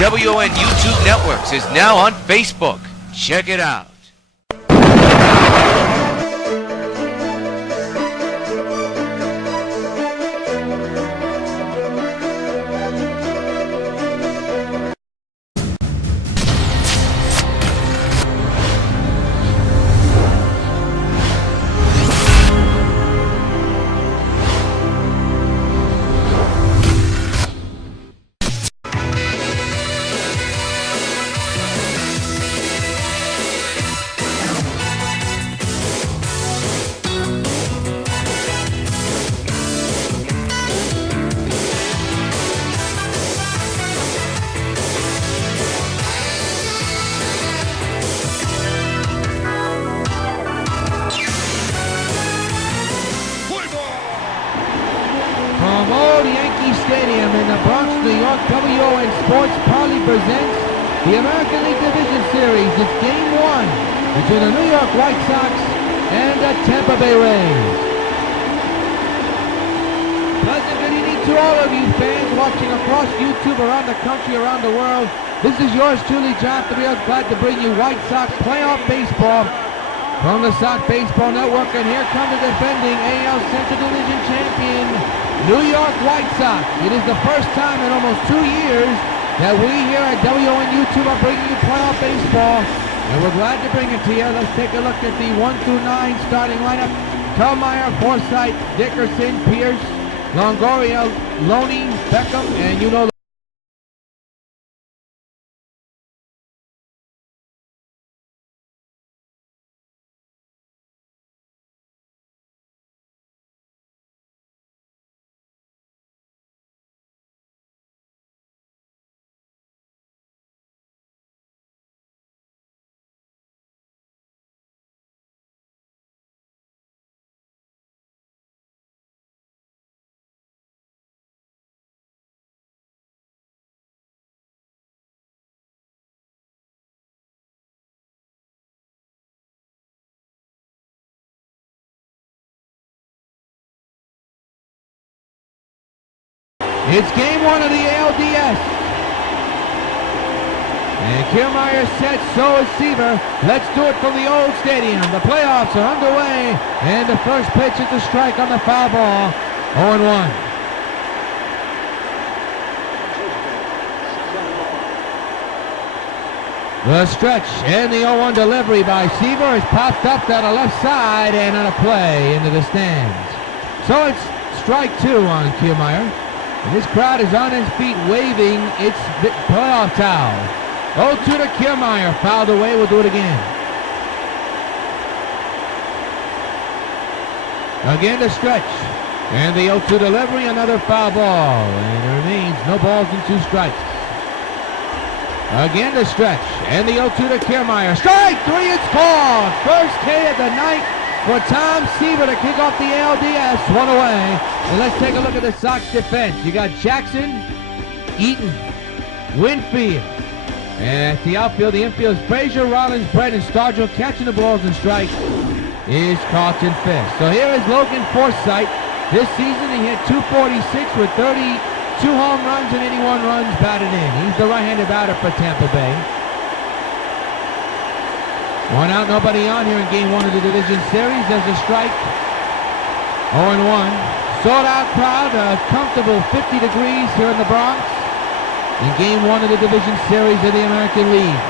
WON YouTube Networks is now on Facebook. Check it out. From Old Yankee Stadium in the Bronx, New York, W.O.N. Sports proudly presents the American League Division Series. It's Game 1 between the New York White Sox and the Tampa Bay Rays. Pleasant good evening to all of you fans watching across YouTube, around the country, around the world. This is yours truly, Jonathan Rios, glad to bring you White Sox playoff baseball from the Sox Baseball Network. And here come the defending AL Central Division champion, New York White Sox. It is the first time in almost 2 years that we here at WON YouTube are bringing you playoff baseball, and we're glad to bring it to you. Let's take a look at the 1 through 9 starting lineup. Kallmeyer, Forsythe, Dickerson, Pierce, Longoria, Loney, Beckham, and you know it's Game 1 of the ALDS. And Kiermaier set, so is Seaver. Let's do it from the old stadium. The playoffs are underway, and the first pitch is a strike on the foul ball. 0-1. The stretch and the 0-1 delivery by Seaver is popped up down the left side and on a play into the stands. So it's strike 2 on Kiermaier. And this crowd is on its feet waving its playoff towel. 0-2 to Kiermaier, fouled away, we'll do it again. Again the stretch. And the 0-2 delivery, another foul ball. And it remains no balls and 2 strikes. Again the stretch. And the 0-2 to Kiermaier. Strike 3, it's called. First K of the night for Tom Seaver to kick off the ALDS, 1 away. And let's take a look at the Sox defense. You got Jackson, Eaton, Winfield. And at the outfield, the infield is Frazier, Rollins, Brett, and Stargell. Catching the balls and strikes is Carlton Fisk. So here is Logan Forsythe. This season he hit .246 with 32 home runs and 81 runs batted in. He's the right-handed batter for Tampa Bay. 1 out, nobody on here in Game 1 of the Division Series. There's a strike. 0-1. Sold-out crowd, a comfortable 50 degrees here in the Bronx in Game 1 of the Division Series of the American League.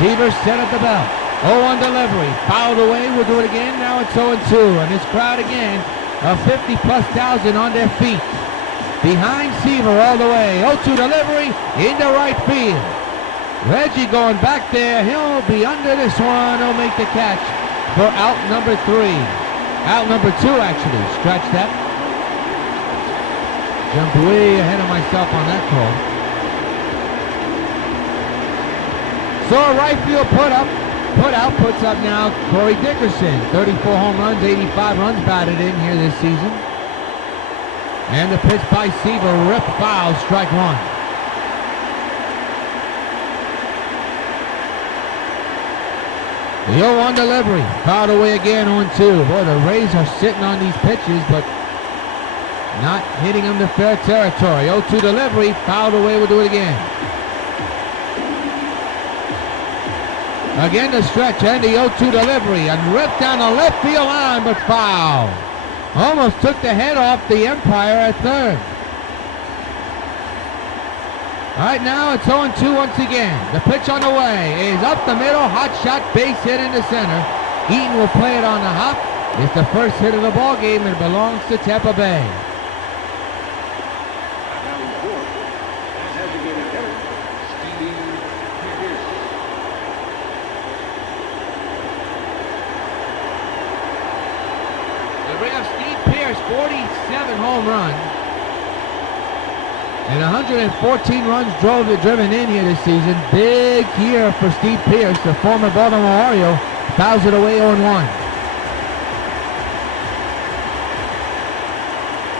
Seaver set at the belt. 0-1 delivery. Fouled away. We'll do it again. Now it's 0-2. And this crowd again, a 50-plus thousand on their feet. Behind Seaver all the way. 0-2 delivery into right field. Reggie going back there. He'll be under this one. He'll make the catch for out number 3. Out number 2, actually. Scratch that. Jumped way ahead of myself on that call. So a right field put out puts up now Corey Dickerson. 34 home runs, 85 runs batted in here this season. And the pitch by Seaver, rip foul, strike 1. The 0-1 delivery, fouled away again, 0-2. Boy, the Rays are sitting on these pitches, but not hitting them to fair territory. 0-2 delivery, fouled away, we'll do it again. Again the stretch and the 0-2 delivery and ripped down the left field line, but foul. Almost took the head off the umpire at third. All right, now it's 0-2 once again. The pitch on the way is up the middle, hot shot, base hit in the center. Eaton will play it on the hop. It's the first hit of the ball game and it belongs to Tampa Bay. They bring up Steve Pearce, 47 home runs. And 114 runs driven in here this season. Big year for Steve Pearce, the former Baltimore Oriole. Fouls it away 0-1.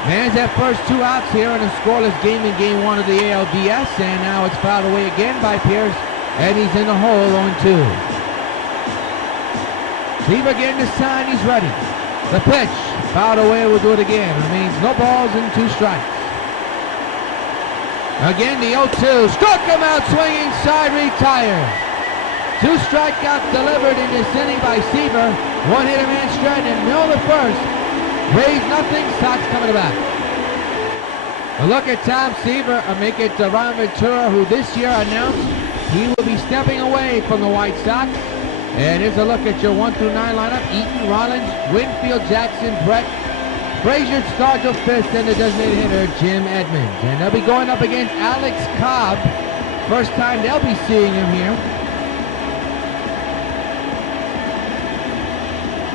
Man's at first 2 outs here in a scoreless game in game 1 of the ALDS. And now it's fouled away again by Pearce. And he's in the hole 0-2. Seaver getting the sign, he's ready. The pitch, fouled away, we'll do it again. Remains no balls and 2 strikes. Again, the 0-2, struck him out swinging, side retired. 2 strikeouts delivered in this inning by Seaver. 1 hitter man strand and Miller first. Rays nothing, Sox coming back. A look at Tom Seaver, make it Ron Ventura, who this year announced he will be stepping away from the White Sox. And here's a look at your 1 through 9 lineup. Eaton, Rollins, Winfield, Jackson, Brett, Frazier, Stargell, Fisk, and the designated hitter, Jim Edmonds. And they'll be going up against Alex Cobb. First time they'll be seeing him here.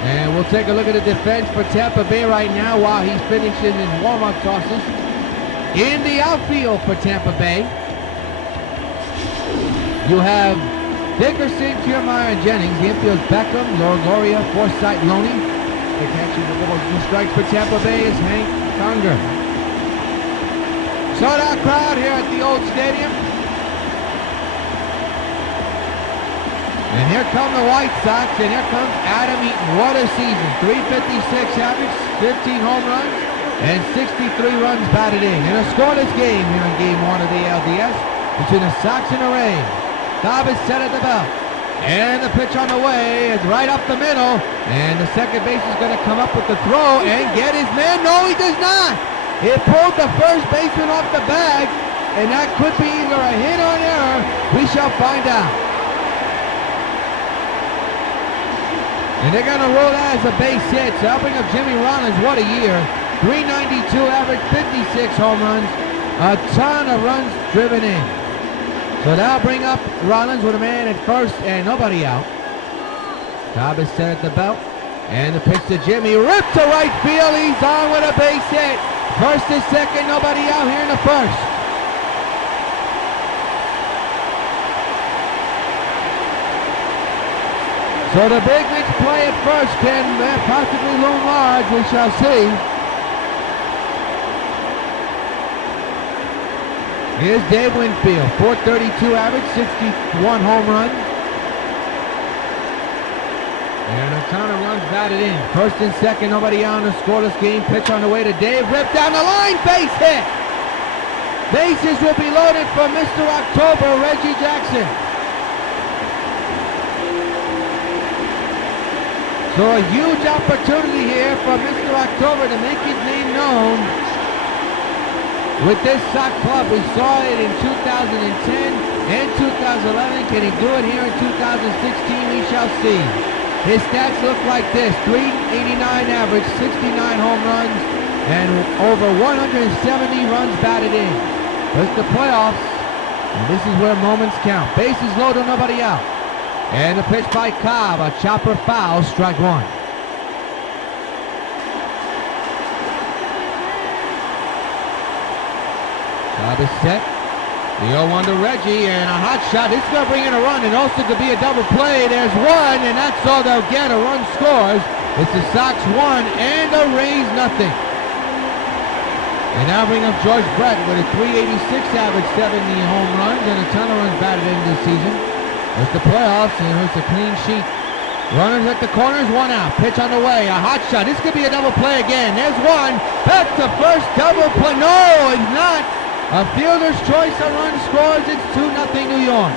And we'll take a look at the defense for Tampa Bay right now while he's finishing his warm-up tosses. In the outfield for Tampa Bay, you have Dickerson, Kiermaier, and Jennings. The infield's Beckham, Longoria, Forsythe, Loney. The catcher with the 2 strikes for Tampa Bay is Hank Conger. Sold-out crowd here at the Old Stadium. And here come the White Sox, and here comes Adam Eaton. What a season. 356 average, 15 home runs, and 63 runs batted in. In a scoreless game here in game 1 of the ALDS between the Sox and the Rays. Cobb is set at the belt. And the pitch on the way is right up the middle. And the second base is going to come up with the throw and get his man. No, he does not. It pulled the first baseman off the bag. And that could be either a hit or an error. We shall find out. And they're going to roll that as a base hit. So I'll bring up Jimmy Rollins. What a year. 392 average, 56 home runs. A ton of runs driven in. So that'll bring up Rollins with a man at first and nobody out. Cobb is set at the belt. And the pitch to Jimmy. Ripped to right field. He's on with a base hit. First and second, nobody out here in the first. So the big leagues play at first can possibly loom large. We shall see. Here's Dave Winfield, 432 average, 61 home runs. And a ton of runs batted in. First and second, nobody out in the scoreless game. Pitch on the way to Dave, ripped down the line, base hit. Bases will be loaded for Mr. October, Reggie Jackson. So a huge opportunity here for Mr. October to make his name known. With this Sox club, we saw it in 2010 and 2011. Can he do it here in 2016? We shall see. His stats look like this. 389 average, 69 home runs, and over 170 runs batted in. It's the playoffs, and this is where moments count. Bases loaded, nobody out. And the pitch by Cobb, a chopper foul, strike 1. Cobb is set. The 0-1 to Reggie, and a hot shot. This is going to bring in a run, and also could be a double play. There's one, and that's all they'll get. A run scores. It's the Sox 1 and the Rays nothing. And now bring up George Brett with a 386 average, 70 home runs, and a ton of runs batted in this season. It's the playoffs, and it's a clean sheet. Runners at the corners, 1 out. Pitch on the way, a hot shot. This could be a double play again. There's one. Back to first, double play. No, it's not. A fielder's choice, a run scores. It's 2-0 New York.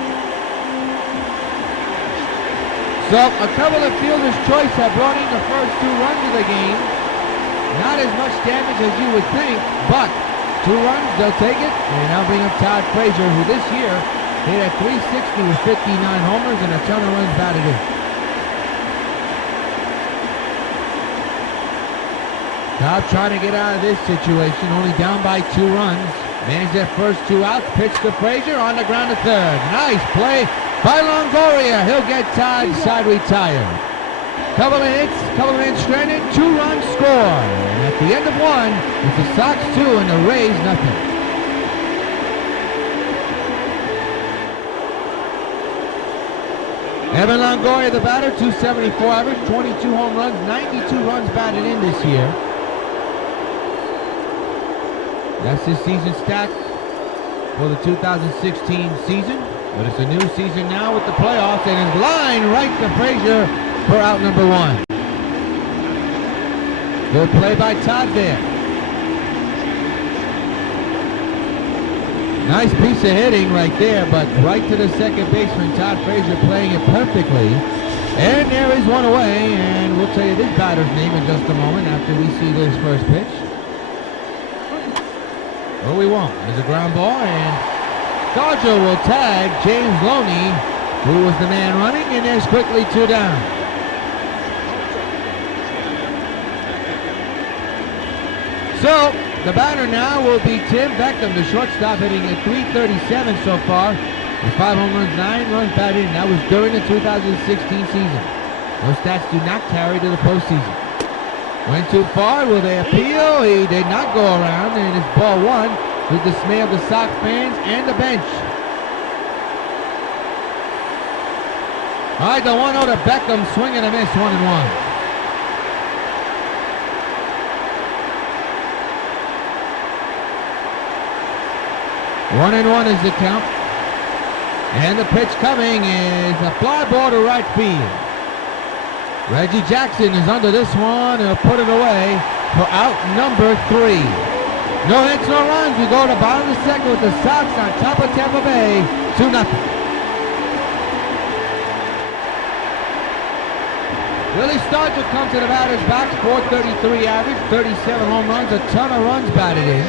So a couple of fielders' choice have brought in the first 2 runs of the game. Not as much damage as you would think, but 2 runs, they'll take it. And I'll bring up Todd Frazier, who this year hit at .360 with 59 homers and a ton of runs batted in. Todd trying to get out of this situation, only down by 2 runs. Managed their first 2 outs, pitch to Frazier, on the ground to third. Nice play by Longoria. He'll get Todd side retired. Couple of hits, couple of innings stranded, 2 runs score. And at the end of 1, it's the Sox 2 and the Rays nothing. Evan Longoria, the batter, .274 average, 22 home runs, 92 runs batted in this year. That's his season stat for the 2016 season. But it's a new season now with the playoffs, and his line right to Frazier for out number 1. Good play by Todd there. Nice piece of hitting right there, but right to the second baseman, Todd Frazier playing it perfectly. And there is 1 away, and we'll tell you this batter's name in just a moment after we see this first pitch. Well, we won't. There's a ground ball, and Dodger will tag James Loney, who was the man running, and there's quickly 2 down. So, the batter now will be Tim Beckham, the shortstop, hitting at .337 so far, with 5 home runs, 9 runs batted in. That was during the 2016 season. Those stats do not carry to the postseason. Went too far, will they appeal? He did not go around, and it's ball 1 to the dismay of the Sox fans and the bench. All right, the 1-0 to Beckham, swing and a miss, 1-1. One and 1 is the count. And the pitch coming is a fly ball to right field. Reggie Jackson is under this one. He'll put it away for out number 3. No hits, no runs. We go to the bottom of the second with the Sox on top of Tampa Bay, 2-0. Willie Stargell comes to the batter's box, .433 average, 37 home runs, a ton of runs batted in.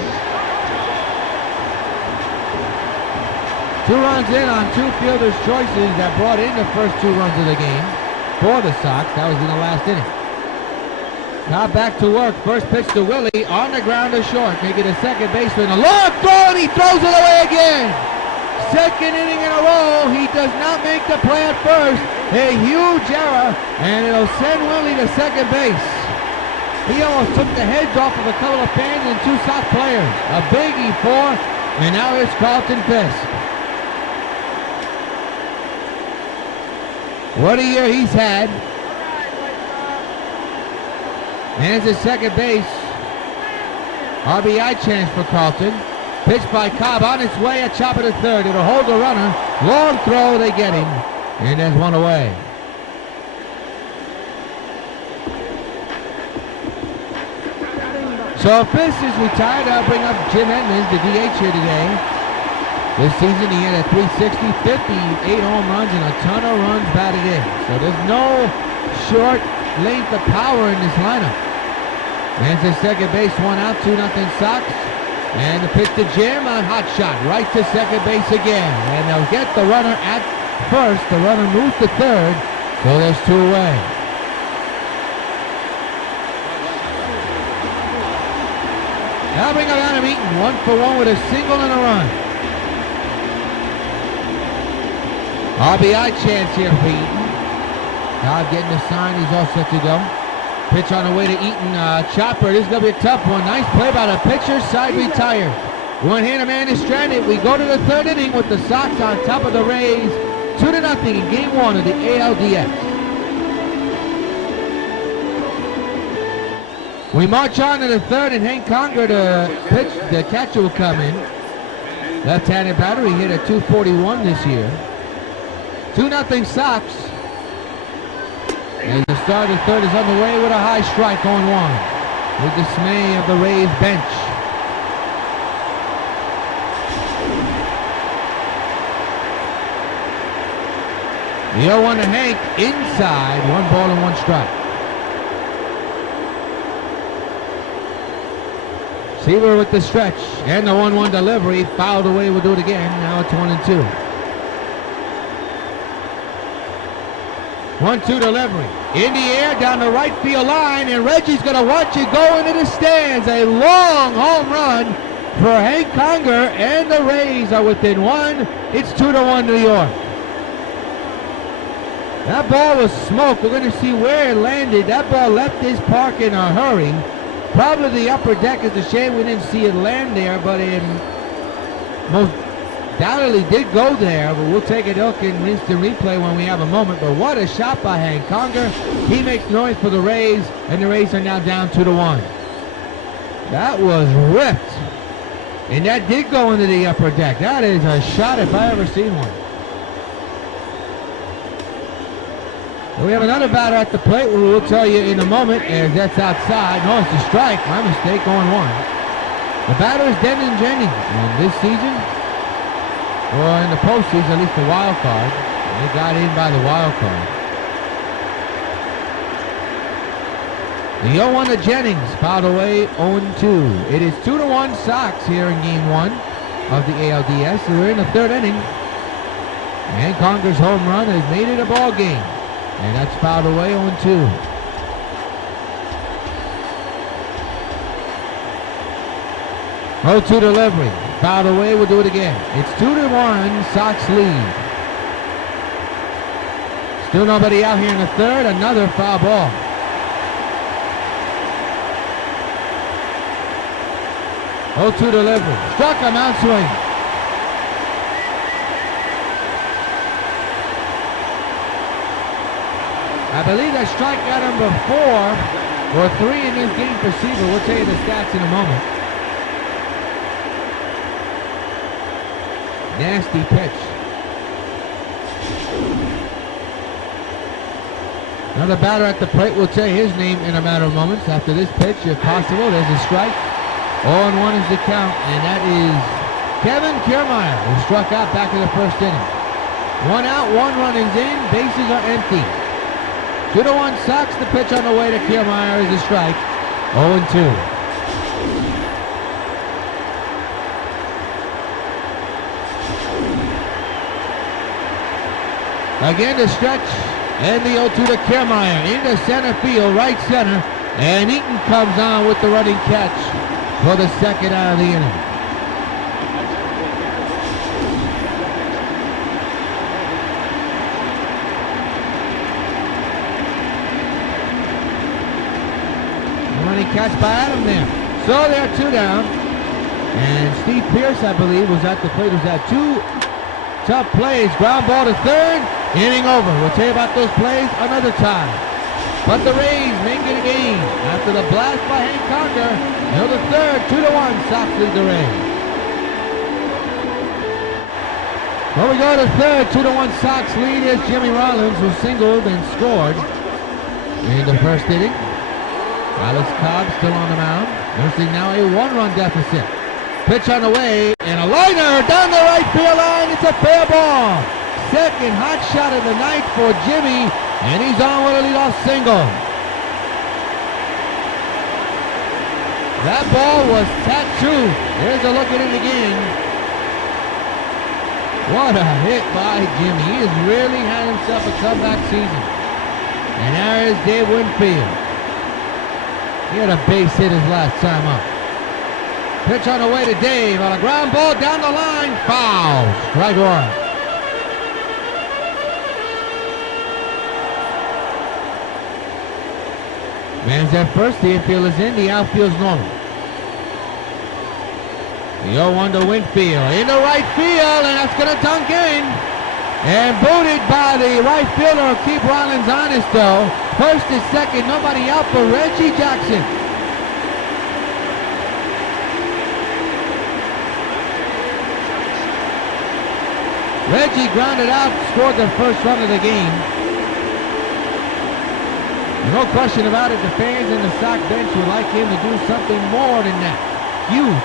2 runs in on 2 fielders' choices that brought in the first 2 runs of the game for the Sox. That was in the last inning. Now back to work. First pitch to Willie, on the ground to short. Make it a second baseman. A long throw, and he throws it away again. Second inning in a row. He does not make the play at first. A huge error, and it'll send Willie to second base. He almost took the heads off of a couple of fans and 2 Sox players. A big E4, and now here's Carlton Fisk. What a year he's had. And it's a second base. RBI chance for Carlton. Pitch by Cobb on its way, a chopper to third. It'll hold the runner. Long throw, they get him. And there's 1 away. So if Fisk is retired, I'll bring up Jim Edmonds, the DH here today. This season he had a .360, 58 home runs, and a ton of runs batted in. So there's no short length of power in this lineup. Man's at second base, 1 out, 2-0 Sox. And the pitch to Jim, a hot shot, right to second base again. And they'll get the runner at first. The runner moves to third, so there's 2 away. Now bring up Adam Eaton, 1 for 1 with a single and a run. RBI chance here for Eaton. Cobb getting the sign, he's all set to go. Pitch on the way to Eaton, chopper, this is going to be a tough one. Nice play by the pitcher, side retired. 1-hander man is stranded. We go to the 3rd inning with the Sox on top of the Rays, 2-0 in game 1 of the ALDS. We march on to the 3rd, and Hank Conger, the catcher, will come in. Left-handed batter, he hit a .241 this year. 2-0 Sox. And the start of the 3rd is underway with a high strike on 1. With dismay of the Rays bench. The 0-1 to Hank inside, 1 ball and 1 strike. Seaver with the stretch and the 1-1 delivery, fouled away, we'll do it again. Now it's 1-2. 1-2 delivery. In the air down the right field line, and Reggie's going to watch it go into the stands. A long home run for Hank Conger, and the Rays are within 1. It's 2-1 New York. That ball was smoke. We're going to see where it landed. That ball left this park in a hurry. Probably the upper deck. It's a shame we didn't see it land there, but it most doubtedly did go there. But we'll take a look in instant replay when we have a moment. But what a shot by Hank Conger. He makes noise for the Rays, and the Rays are now down 2-1. That was ripped, and that did go into the upper deck. That is a shot if I ever seen one. We have another batter at the plate, we will tell you in a moment, as that's outside. No, it's a strike. My mistake, going 1. The batter is Denton Jennings. And this season, or in the postseason, at least the wild card, they got in by the wild card. The 0-1 to Jennings, fouled away, 0-2. It is 2-1 Sox here in Game 1 of the ALDS. So we're in the 3rd inning. And Conger's home run has made it a ball game. And that's fouled away, 0-2. Oh, 2 delivery. Fouled away, we'll do it again. It's 2-1, Sox lead. Still nobody out here in the 3rd, another foul ball. Oh, 2 delivery. Struck him, out swing. I believe that strike got him before, or 3 in this game for Seaver. We'll tell you the stats in a moment. Nasty pitch. Another batter at the plate. We'll tell you his name in a matter of moments. After this pitch, if possible, there's a strike. 0-1 is the count, and that is Kevin Kiermaier, who struck out back in the 1st inning. 1 out, 1 run is in, bases are empty. 2-1 Sox. The pitch on the way to Kiermaier is a strike. 0-2. Again the stretch, and the 0-2 to Kiermaier into center field, right center, and Eaton comes on with the running catch for the 2nd out of the inning. Catch by Adam there. So they're 2 down. And Steve Pierce, I believe, was at the plate. Was at 2 tough plays. Ground ball to 3rd. Inning over. We'll tell you about those plays another time. But the Rays make it a game. After the blast by Hank Conger, the 3rd, 2-1. Sox lead the Rays. Well, we go to 3rd, 2-1 Sox lead. Here's Jimmy Rollins, who singled and scored in the 1st inning. Alex Cobb still on the mound, nursing now a 1-run deficit. Pitch on the way, and a liner down the right field line. It's a fair ball. 2nd hot shot of the night for Jimmy, and he's on with a leadoff single. That ball was tattooed. There's a look at it again. What a hit by Jimmy. He has really had himself a comeback season. And there is Dave Winfield. He had a base hit his last time up. Pitch on the way to Dave on a ground ball down the line. Foul. Strike 1. Man's at first. The infield is in. The outfield's normal. The 0-1 to Winfield. Into right field, and that's going to dunk in. And booted by the right fielder. Keep Rollins honest, though. 1st and 2nd, nobody out for Reggie Jackson. Reggie grounded out, scored the 1st run of the game. No question about it, the fans in the Sox bench would like him to do something more than that. Huge.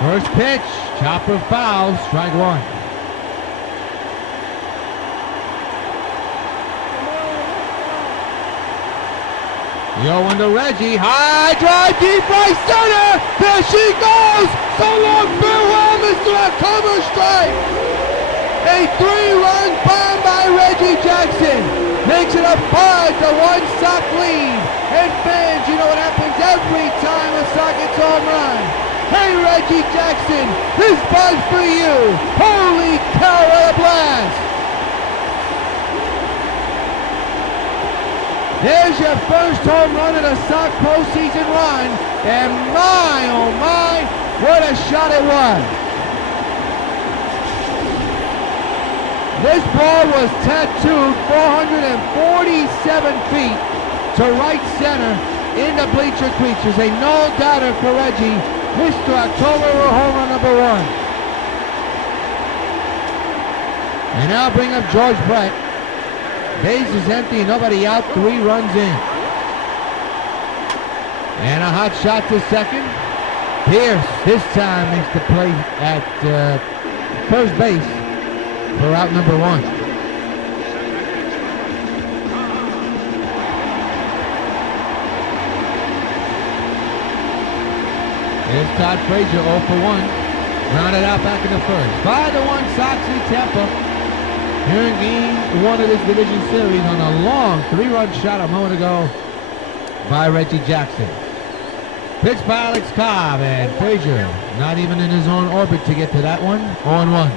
1st pitch, chopper foul, strike 1. The 0-1 to Reggie. High drive, deep right center. There she goes. So long, farewell, Mr. October strike. A 3-run bomb by Reggie Jackson makes it a 5-1 Sox lead. And fans, you know what happens every time a Sox gets home run. Hey, Reggie Jackson, this buzz for you. Holy cow, what a blast. There's your first home run of the Sox postseason run. And my, oh my, what a shot it was. This ball was tattooed 447 feet to right center in the bleacher creases. A no-doubter for Reggie, Mr. October home run number 1. And now bring up George Brett. Base is empty, nobody out, 3 runs in. And a hot shot to second. Pierce this time makes the play at first base for out number 1. Here's Todd Frazier 0 for 1. Grounded out back in the first. 5-1 Sox in Tampa. Here in game 1 of this division series on a long 3-run shot a moment ago by Reggie Jackson. Pitch by Alex Cobb, and Frazier not even in his own orbit to get to that one. 0-1.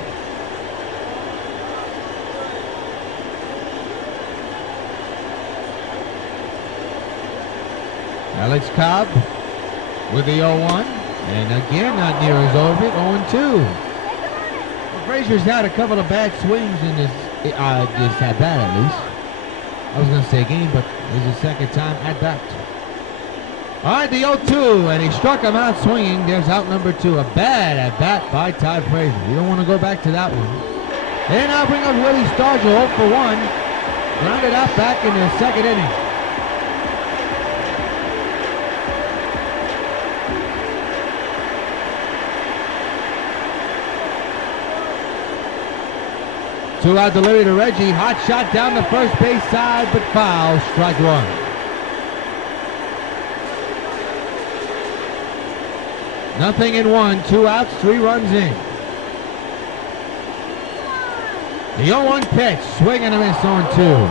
Alex Cobb with the 0-1, and again not near his orbit. 0-2. Well, Frazier's had a couple of bad swings in this at bat, at least. I was going to say game, but it was his second time at bat. All right, the 0-2, and he struck him out swinging. There's out number 2. A bad at bat by Todd Frazier. You don't want to go back to that one. And I'll bring up Willie Stargell 0 for 1. Grounded out back in the second inning. Two-out delivery to Reggie. Hot shot down the first base side, but foul. Strike 1. Nothing in 1. 2 outs, 3 runs in. The 0-1 pitch. Swing and a miss on 2.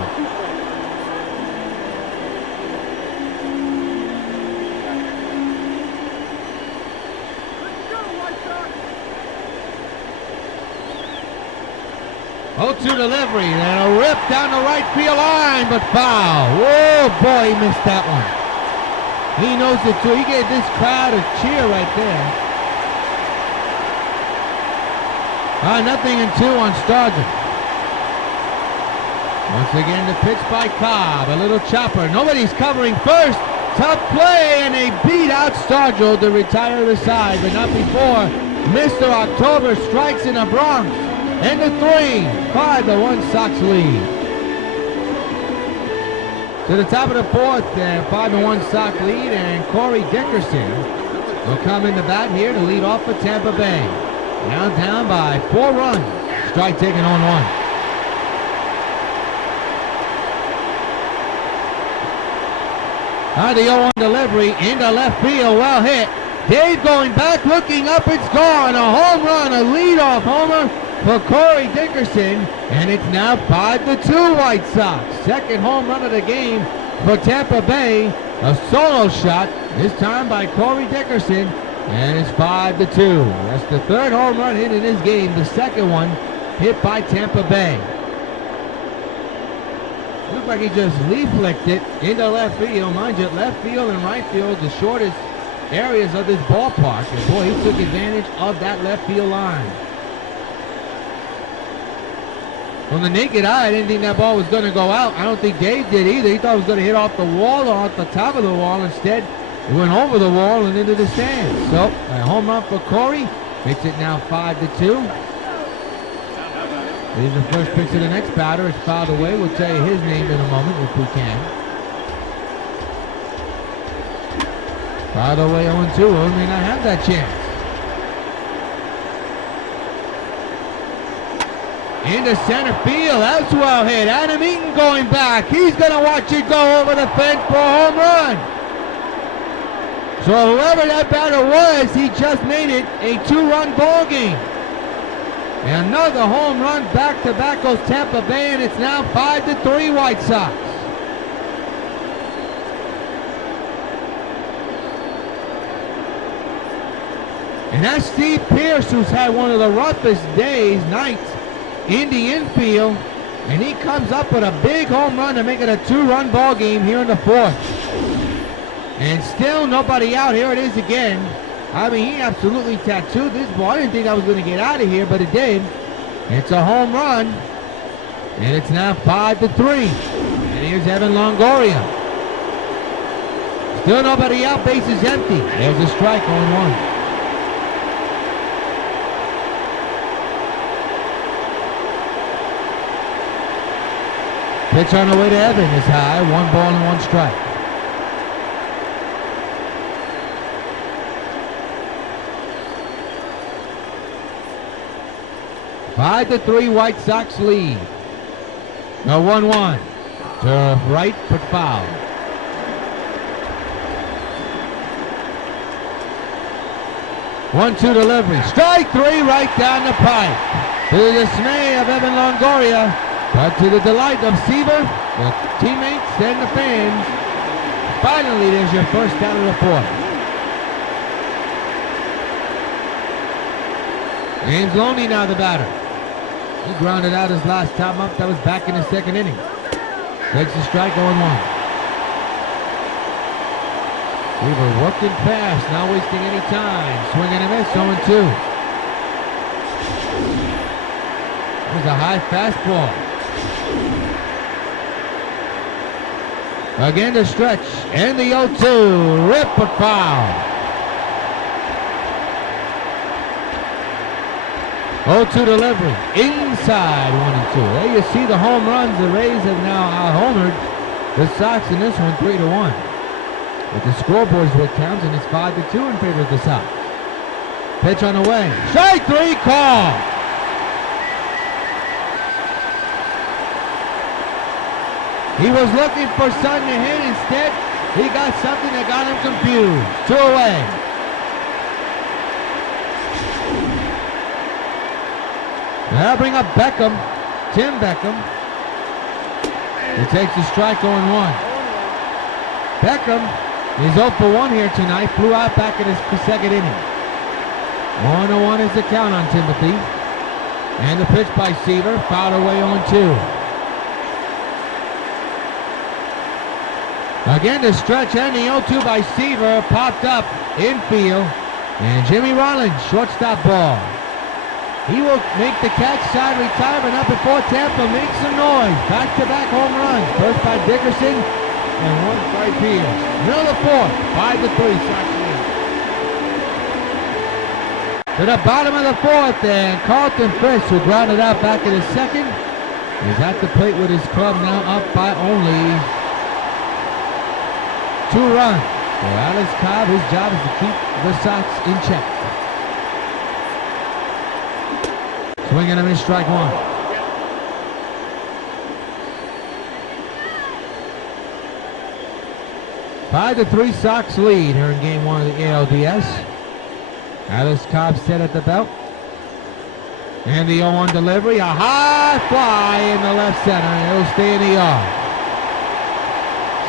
Delivery, and a rip down the right field line, but foul. Whoa, boy, he missed that one. He knows it too. He gave this crowd a cheer right there. Nothing in 2 on Stargell. Once again, the pitch by Cobb, a little chopper. Nobody's covering first. Tough play, and they beat out Stargell to retire the side, but not before Mr. October strikes in the Bronx. And the 3, 5-1 Sox lead. To the top of the 4th, 5-1 Sox lead, and Corey Dickerson will come in the bat here to lead off for Tampa Bay. Now down by 4 runs. Strike taken on 1. The 0-1 delivery into left field, well hit. Dave going back, looking up, it's gone. A home run, a leadoff homer for Corey Dickerson, and it's now 5-2 White Sox. Second home run of the game for Tampa Bay. A solo shot, this time by Corey Dickerson, and it's 5-2. That's the 3rd home run hit in this game, the 2nd one hit by Tampa Bay. Looked like he just leaf-flicked it into left field. Mind you, left field and right field, the shortest areas of this ballpark, and boy, he took advantage of that left field line. From the naked eye, I didn't think that ball was going to go out. I don't think Dave did either. He thought it was going to hit off the wall or off the top of the wall. Instead, it went over the wall and into the stands. So, a home run for Corey. Makes it now 5-2. Here's the first pitch of the next batter. It's fouled away. We'll tell you his name in a moment if we can. Fouled away 0-2. We may not have that chance. Into center field. That's well hit. Adam Eaton going back. He's going to watch it go over the fence for a home run. So whoever that batter was, he just made it a 2-run ball game. And another home run back-to-back goes Tampa Bay, and it's now 5-3 White Sox. And that's Steve Pearce, who's had one of the roughest nights in the infield, and he comes up with a big home run to make it a 2-run ball game here in the fourth. And still nobody out. Here it is again. I mean, he absolutely tattooed this ball. I didn't think I was going to get out of here, but it did. It's a home run, and it's now 5-3. And here's Evan Longoria. Still nobody out. Bases empty. There's a strike on 1. Pitch on the way to Evan is high. 1 ball and 1 strike. Five to 3 White Sox lead. The 1-1 to right but foul. 1-2 delivery. Strike 3 right down the pipe. To the dismay of Evan Longoria, but to the delight of Seaver, the teammates, and the fans, finally there's your first out of the fourth. James Loney now the batter. He grounded out his last time up. That was back in the second inning. Takes a strike, 0-1. Seaver working fast, not wasting any time. Swing and a miss, 0-2. There's a high fastball. Again to stretch, and the 0-2, rip but foul. 0-2 delivery, inside 1-2. There you see the home runs. The Rays have now homered the Sox in this one 3-1. With the scoreboards what counts, and it's 5-2 in favor of the Sox. Pitch on the way, strike 3 call. He was looking for something to hit. Instead, he got something that got him confused. 2 away. Now bring up Beckham. Tim Beckham. He takes a strike, 0-1. Beckham is 0 for 1 here tonight. Flew out back in his second inning. 1-1 is the count on Timothy. And the pitch by Seaver. Fouled away 0-2. Again to stretch, and the 0-2 by Seaver popped up infield, and Jimmy Rollins, shortstop ball. He will make the catch, side retirement up before Tampa makes some noise. Back-to-back home runs, first by Dickerson and one by Pierce. Middle of the fourth, 5-3 Sox lead. To the bottom of the fourth, and Carlton Fisk, who grounded out back in the second, is at the plate with his club now up by only 2 runs. For Alex Cobb, his job is to keep the Sox in check. Swing and a miss, strike 1. Five to 3 Sox lead here in game 1 of the ALDS. Alex Cobb set at the belt. And the 0-1 delivery, a high fly in the left center, and it'll stay in the yard.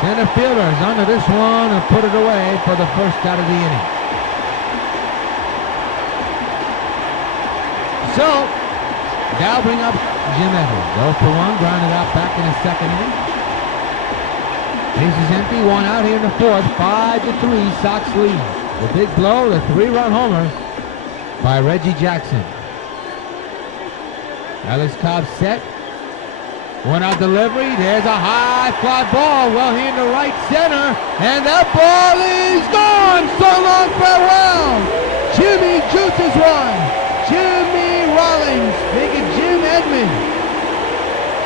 Center fielder is under this one and put it away for the first out of the inning. So, now bring up Jim Edwards. 0 for 1, grounded out back in the second inning. Bases empty, 1 out here in the fourth. 5-3, Sox lead. The big blow, the 3-run homer by Reggie Jackson. Alex Cobb set. 1 out delivery, there's a high fly ball, well here in the right center, and that ball is gone! So long, farewell! Jimmy juices one! Jimmy Rollins, making Jim Edmonds.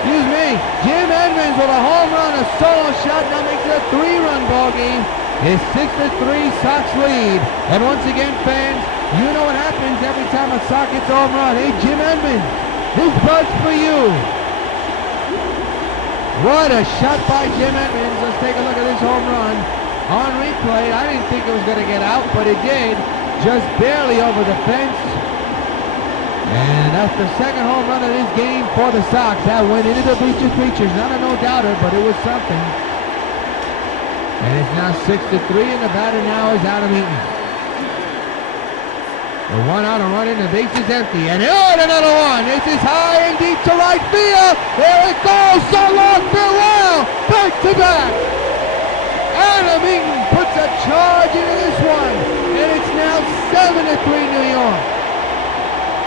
Excuse me, Jim Edmonds with a home run, a solo shot, now makes it a 3-run ball game. It's 6-3 Sox lead. And once again, fans, you know what happens every time a Sox gets a home run. Hey, Jim Edmonds, This buzz for you. What a shot by Jim Edmonds. Let's take a look at this home run. On replay, I didn't think it was going to get out, but it did. Just barely over the fence. And that's the second home run of this game for the Sox. That went into the bleachers creatures. Not a no-doubter, but it was something. And it's now 6-3, and the batter now is Adam Eaton. The one out and run in, the base is empty. And another one. This is high and deep to right field. There it goes. So long, farewell. Back to back. Adam Eaton puts a charge into this one. And it's now 7-3 New York.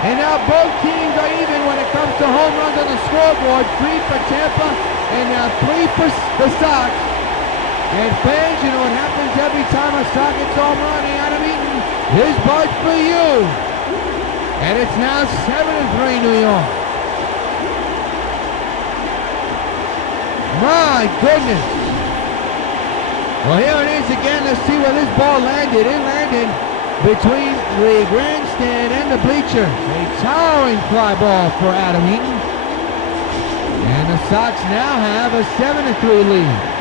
And now both teams are even when it comes to home runs on the scoreboard. 3 for Tampa and now 3 for the Sox. And fans, you know what happens every time a Sox gets home run, Adam Eaton, his buzz for you. And it's now 7-3 New York. My goodness. Well, here it is again. Let's see where this ball landed. It landed between the grandstand and the bleachers. A towering fly ball for Adam Eaton. And the Sox now have a 7-3 lead.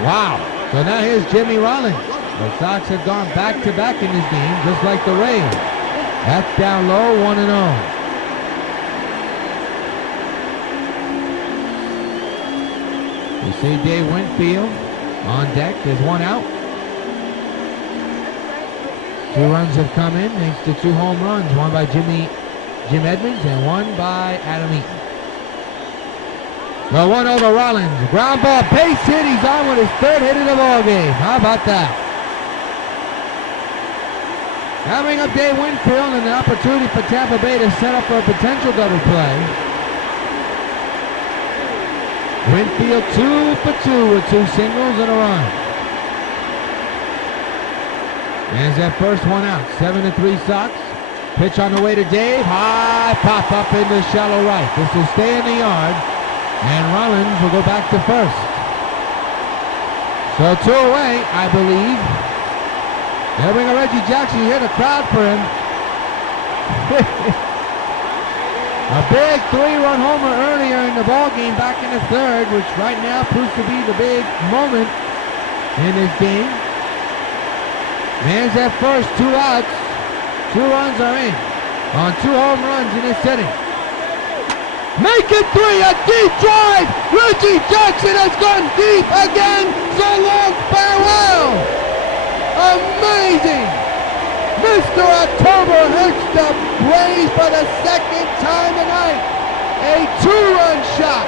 Wow. So now here's Jimmy Rollins. The Sox have gone back-to-back in this game, just like the Rays. That's down low, 1-0. You see Dave Winfield on deck. There's one out. 2 runs have come in thanks to 2 home runs. One by Jim Edmonds and one by Adam Eaton. The 1-0 to Rollins. Ground ball, base hit. He's on with his 3rd hit of the ball game. How about that? Having up Dave Winfield and an opportunity for Tampa Bay to set up for a potential double play. Winfield 2 for 2 with 2 singles and a run. There's that first one out. 7-3 Sox. Pitch on the way to Dave. High pop up into shallow right. This will stay in the yard. And Rollins will go back to first. So 2 away, I believe. They'll bring a Reggie Jackson. You hear the crowd for him. A big 3-run homer earlier in the ball game back in the 3rd, which right now proves to be the big moment in this game. Man's at first, 2 outs. 2 runs are in on 2 home runs in this inning. Make it 3, a deep drive. Reggie Jackson has gone deep again. So long, farewell. Amazing. Mr. October hits the Braves for the 2nd time tonight. A 2-run shot.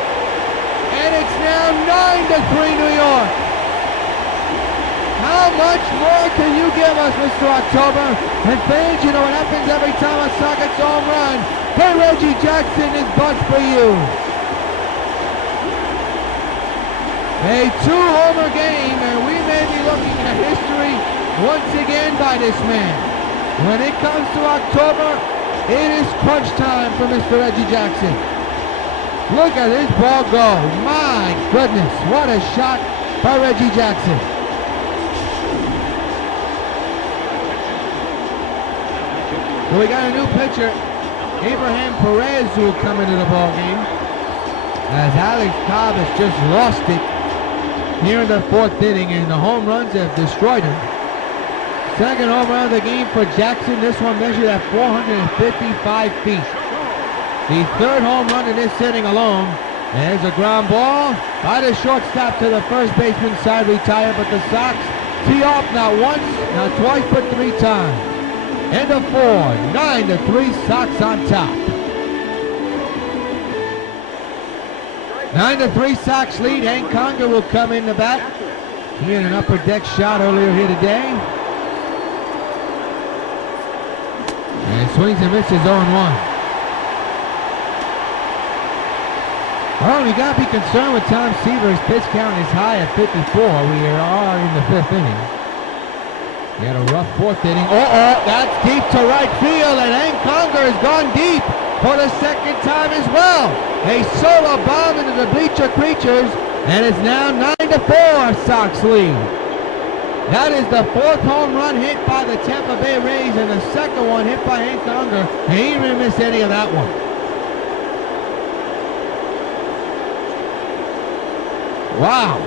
And it's now 9-3 New York. How much more can you give us, Mr. October? And fans, you know what happens every time a Sox gets home run. Hey, Reggie Jackson is buzz for you. A 2-homer game, and we may be looking at history once again by this man. When it comes to October, it is crunch time for Mr. Reggie Jackson. Look at this ball go. My goodness, what a shot by Reggie Jackson. So we got a new pitcher. Abraham Perez will come into the ball game as Alex Cobb has just lost it here in the 4th inning, and the home runs have destroyed him. 2nd home run of the game for Jackson. This one measured at 455 feet. The 3rd home run in this inning alone. There's a ground ball by the shortstop to the first baseman side, retired, but the Sox tee off not once, not twice, but 3 times. End of 4, 9-3 Sox on top. 9-3 Sox lead. Hank Conger will come in the bat. He had an upper deck shot earlier here today. And swings and misses 0-1. Well, we got to be concerned with Tom Seaver's pitch count is high at 54. We are in the 5th inning. He had a rough 4th inning. That's deep to right field, and Hank Conger has gone deep for the 2nd time as well. A solo bomb into the bleacher creatures, and it's now 9-4 Sox lead. That is the fourth home run hit by the Tampa Bay Rays and the second one hit by Hank Conger. And he didn't miss any of that one. Wow.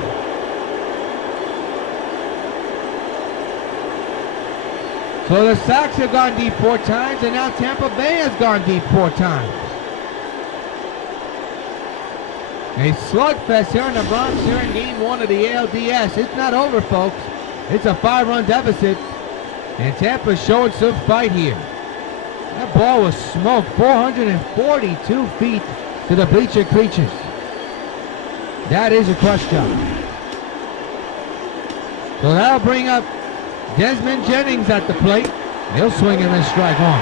So the Sox have gone deep 4 times, and now Tampa Bay has gone deep 4 times. A slugfest here in the Bronx here in Game 1 of the ALDS. It's not over, folks. It's a 5-run deficit, and Tampa's showing some fight here. That ball was smoked 442 feet to the bleacher creatures. That is a crush job. So that'll bring up Desmond Jennings at the plate. He'll swing and then strike on.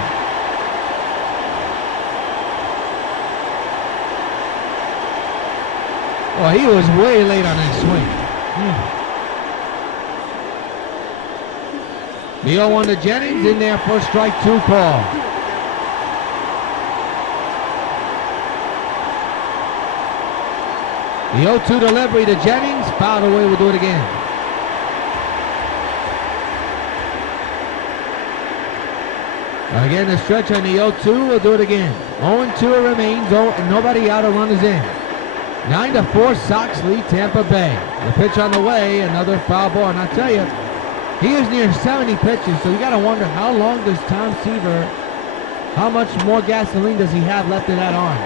Oh, he was way late on that swing. The 0-1 to Jennings in there for strike 2 call. The 0-2 delivery to Jennings, fouled away, we'll do it again. Again, the stretch on the 0-2, we'll do it again. 0-2 remains, nobody out, a run is in. 9-4, Sox lead Tampa Bay. The pitch on the way, another foul ball. And I tell you, he is near 70 pitches, so you got to wonder how long does Tom Seaver, how much more gasoline does he have left in that arm?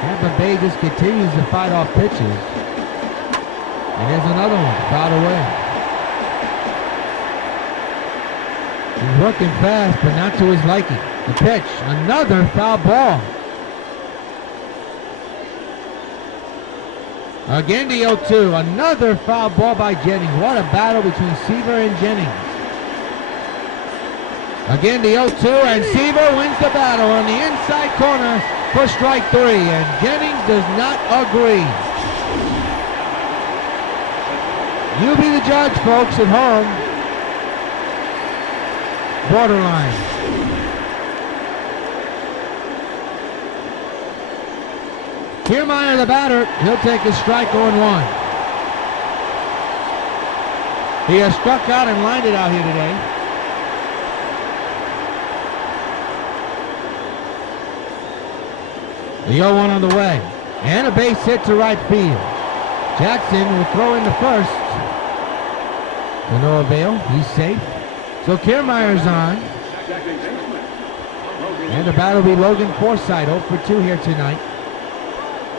Tampa Bay just continues to fight off pitches. And there's another one, fouled away. He's working fast, but not to his liking. The pitch, another foul ball. Again, the 0-2, another foul ball by Jennings. What a battle between Seaver and Jennings. Again, the 0-2, and Seaver wins the battle on the inside corner for strike 3, and Jennings does not agree. You be the judge, folks, at home. Borderline. Kiermaier, the batter, he'll take a strike 0-1. He has struck out and lined it out here today. The 0-1 on the way. And a base hit to right field. Jackson will throw in the first. To no avail. He's safe. So Kiermaier's on. And the batter will be Logan Forsythe, 0 for 2 here tonight.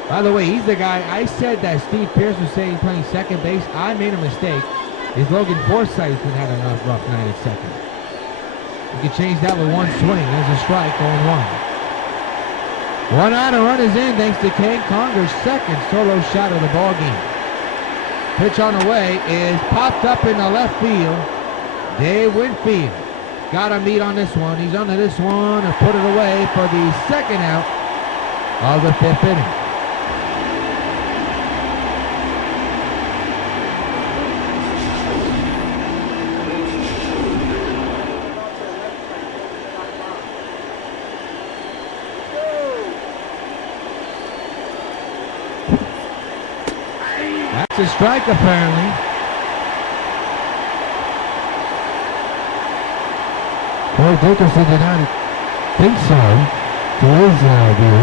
By the way, he's the guy, I said that Steve Pearce was saying he's playing second base. I made a mistake. It's Logan Forsythe who's been having a rough night at second. You can change that with one swing. There's a strike, 0-1. 1 out, a run is in thanks to Hank Conger's second solo shot of the ball game. Pitch on the way is popped up in the left field. Dave Winfield got a meet on this one. He's under this one and put it away for the second out of the 5th inning. That's a strike, apparently. Boy, Dickerson did not think so. To his view.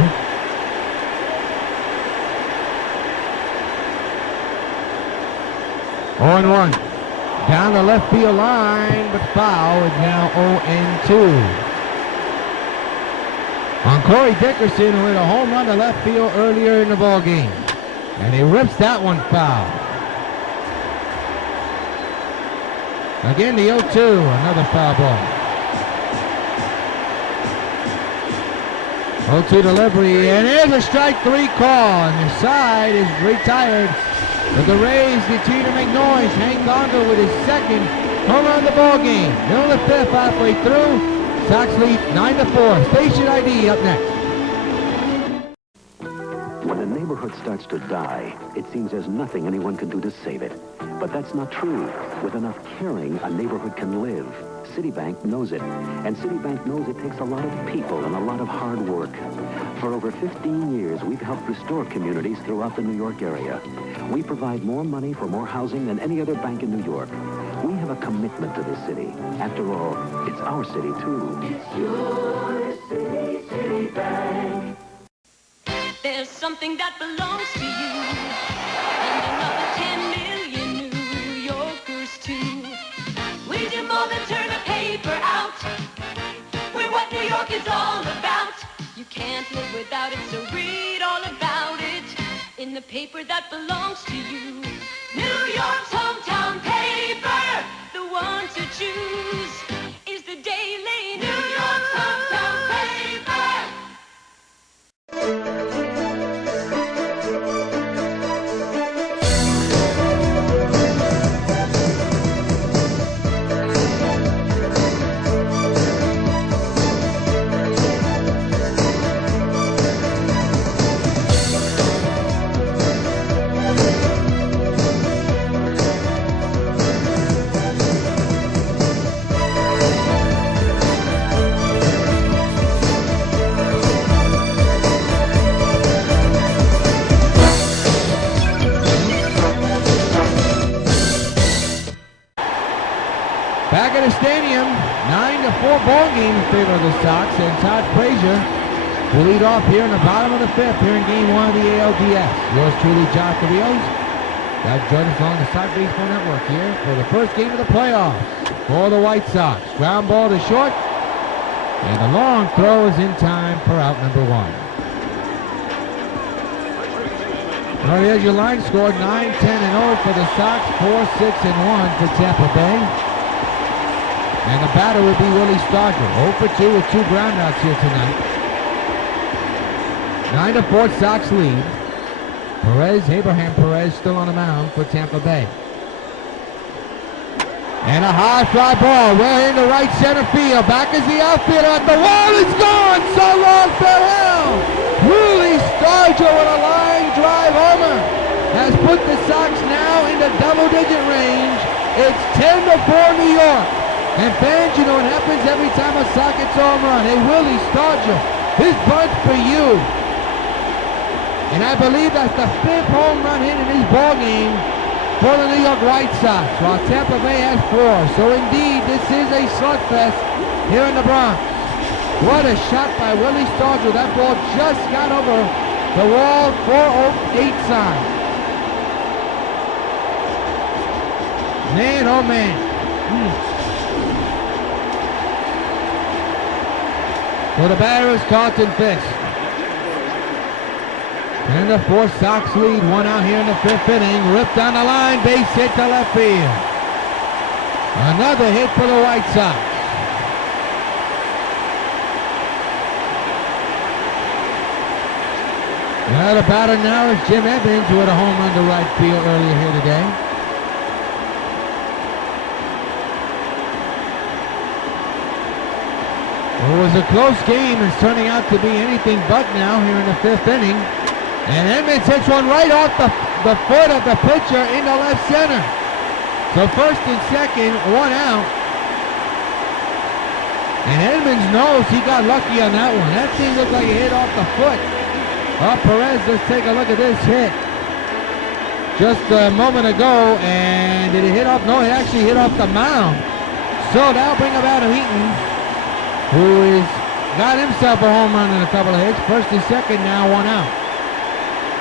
0-1. Down the left field line, but foul. It's now 0-2. On Corey Dickerson, who hit a home run to left field earlier in the ball game. And he rips that one foul. Again, the 0-2, another foul ball. 0-2 delivery, and here's a strike 3 call, and the side is retired. But the Rays continue to make noise. Hank Conger with his second home run of the ball game. Middle of the 5th, halfway through. Sox lead 9-4. Station ID up next. When a neighborhood starts to die, it seems there's nothing anyone can do to save it. But that's not true. With enough caring, a neighborhood can live. Citibank knows it. And Citibank knows it takes a lot of people and a lot of hard work. For over 15 years, we've helped restore communities throughout the New York area. We provide more money for more housing than any other bank in New York. We have a commitment to this city. After all, it's our city, too. It's your city, Citibank. There's something that belongs to you, and another 10 million New Yorkers too. We do more than turn a paper out. We're what New York is all about. You can't live without it, so read all about it in the paper that belongs to you. New York's hometown paper, the one to choose is the Daily New York's hometown paper. Back at the stadium, 9-4 ball game in favor of the Sox, and Todd Frazier will lead off here in the bottom of the fifth here in Game 1 of the ALDS. Yours truly, Jonathan Rios. Got joined us on the Sox Baseball Network here for the first game of the playoffs for the White Sox. Ground ball to short, and the long throw is in time for out number 1. Well, there's your line score, 9-10-0 for the Sox, 4-6-1 for Tampa Bay. And the batter would be Willie Stargell, 0 for 2 with 2 groundouts here tonight. 9-4 Sox lead. Abraham Perez still on the mound for Tampa Bay. And a high fly ball well into right center field. Back is the outfielder at the wall. It's gone. So long, farewell. Willie Stargell with a line drive homer has put the Sox now into double-digit range. It's 10-4 New York. And fans, you know what happens every time a Sox gets a home run. Hey, Willie Stargell, his bunt for you. And I believe that's the 5th home run hit in this ball game for the New York White Sox, while Tampa Bay has 4. So indeed, this is a slugfest here in the Bronx. What a shot by Willie Stargell. That ball just got over the wall, 408 sign. Man, oh man. For the batter is Carlton Fisk. And the 4 Sox lead, 1 out here in the 5th inning. Ripped down the line, base hit to left field. Another hit for the White Sox. Now the batter now is Jim Evans with a home run to right field earlier here today. It was a close game. It's turning out to be anything but now here in the 5th inning. And Edmonds hits one right off the foot of the pitcher into left center. So first and second, 1 out. And Edmonds knows he got lucky on that one. That thing looked like it hit off the foot of Perez. Let's take a look at this hit. Just a moment ago, and did it hit off? No, it actually hit off the mound. So that'll bring up Adam Eaton, who has got himself a home run and a couple of hits. First and second now, 1 out.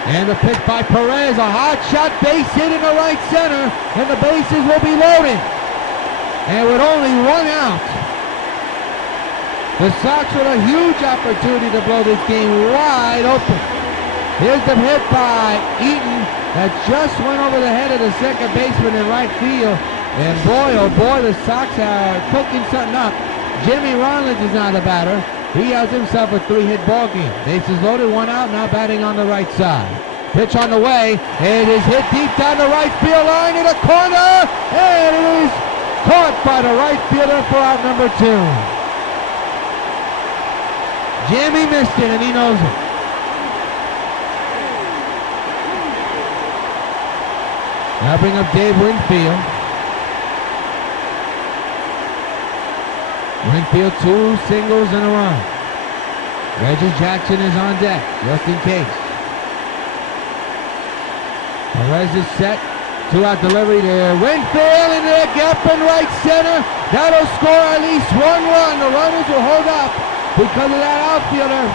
And the pitch by Perez, a hot shot, base hit in the right center, and the bases will be loaded. And with only 1 out, the Sox with a huge opportunity to blow this game wide open. Here's the hit by Eaton that just went over the head of the second baseman in right field. And boy, oh boy, the Sox are cooking something up. Jimmy Rollins is now the batter. He has himself a 3-hit ball game. Bases loaded, 1 out, now batting on the right side. Pitch on the way. It is hit deep down the right field line in the corner. And it is caught by the right fielder for out number 2. Jimmy missed it, and he knows it. Now bring up Dave Winfield. Winfield 2 singles and a run. Reggie Jackson is on deck, just in case. Perez is set. 2-out delivery to Winfield in the gap in right center. That'll score at least one run. The runners will hold up because of that outfielder.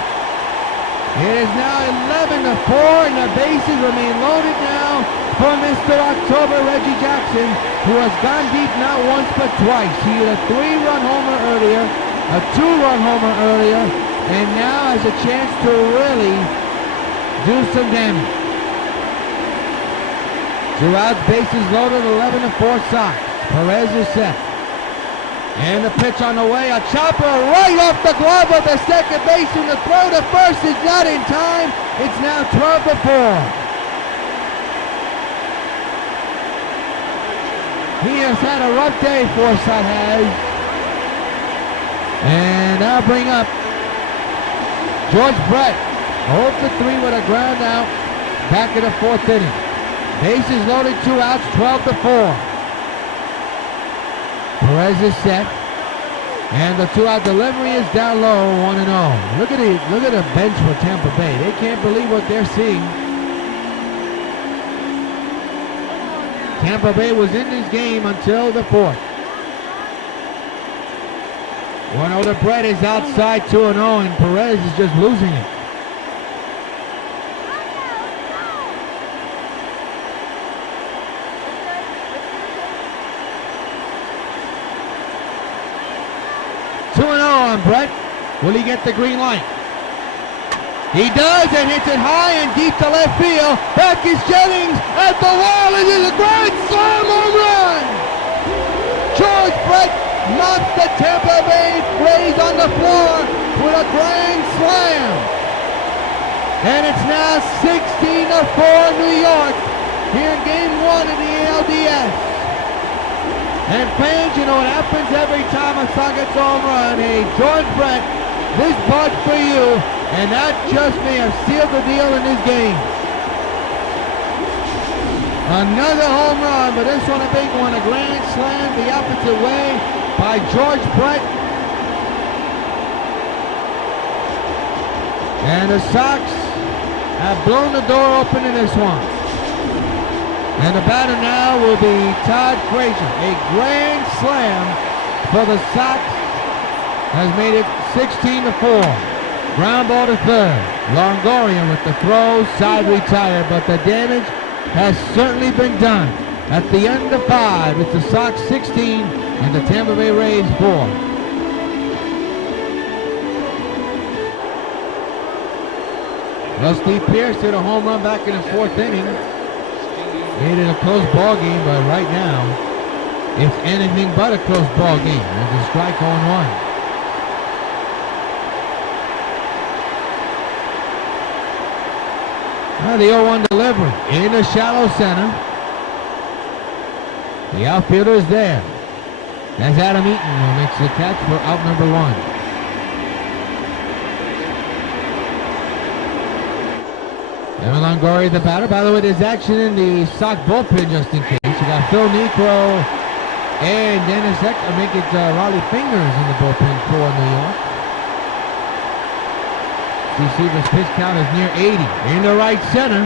It is now 11-4 and the bases remain loaded now for Mr. October, Reggie Jackson, who has gone deep not once but twice. He had a 3-run homer earlier, a 2-run homer earlier, and now has a chance to really do some damage. 2 outs, bases loaded, 11-4 Sox. Perez is set. And the pitch on the way, a chopper right off the glove of the second baseman. The throw to first is not in time. It's now 12-4. He has had a rough day, Forsythe has. And I'll bring up George Brett, 0-3 with a ground out, back in the 4th inning. Bases loaded, 2 outs, 12-4. Perez is set, and the 2-out delivery is down low, 1-0. Look at the bench for Tampa Bay. They can't believe what they're seeing. Tampa Bay was in this game until the 4th. 1-0 to Brett is outside, 2-0, and Perez is just losing it. On Brett, will he get the green light? He does, and hits it high and deep to left field. Back is Jennings at the wall. It is a grand slam home run. George Brett knocks the Tampa Bay Rays on the floor with a grand slam, and it's now 16-4 New York here in Game 1 of the ALDS. And fans, you know what happens every time a Sox gets a home run. Hey, George Brett, this bud for you, and that just may have sealed the deal in this game. Another home run, but this one a big one, a grand slam the opposite way by George Brett. And the Sox have blown the door open in this one. And the batter now will be Todd Frazier. A grand slam for the Sox has made it 16-4. Ground ball to third. Longoria with the throw, side retired, but the damage has certainly been done. At the end of 5, it's the Sox 16 and the Tampa Bay Rays 4. Well, Steve Pearce hit a home run back in the 4th inning. Made it a close ball game, but right now, it's anything but a close ball game. There's a strike 0-1. Now the 0-1 delivery in the shallow center. The outfielder is there. That's Adam Eaton who makes the catch for out number 1. Evan Longoria, the batter. By the way, there's action in the Sox bullpen just in case. You got Phil Niekro and Dennis Eck. I make it Raleigh Fingers in the bullpen for New York. Receiver's pitch count is near 80 in the right center.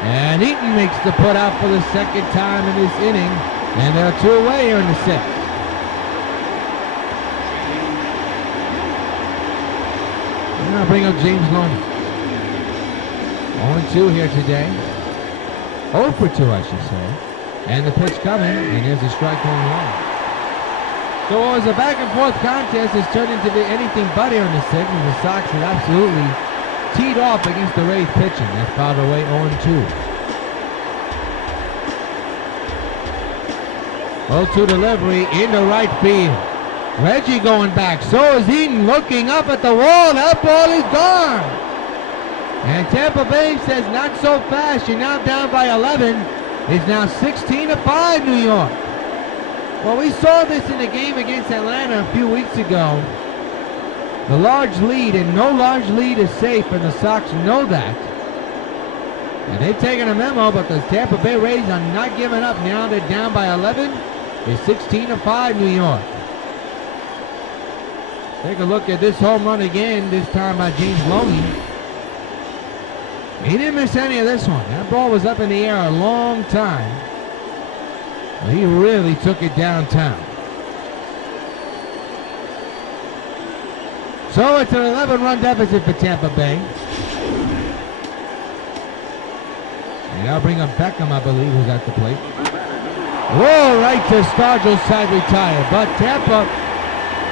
And Eaton makes the put out for the second time in this inning. And they're 2 away here in the 6th. And I'll bring up James Loney. 0-2 here today. 0 for 2, I should say. And the pitch coming, and there's a strike 1-1. So it was a back-and-forth contest. It's turned into anything but here in the 6th, and the Sox had absolutely teed off against the Rays pitching. That fouled away 0-2. 0-2 delivery into right field. Reggie going back. So is Eaton looking up at the wall. That ball is gone. And Tampa Bay says, not so fast. You're now down by 11. It's now 16-5 New York. Well, we saw this in the game against Atlanta a few weeks ago. The large lead, and no large lead is safe, and the Sox know that. And they've taken a memo, but the Tampa Bay Rays are not giving up. Now they're down by 11. It's 16-5 New York. Take a look at this home run again, this time by James Loney. He didn't miss any of this one. That ball was up in the air a long time. He really took it downtown. So it's an 11-run deficit for Tampa Bay. And I'll bring up Beckham, I believe, who's at the plate. Whoa, right to Stargell's side retired. But Tampa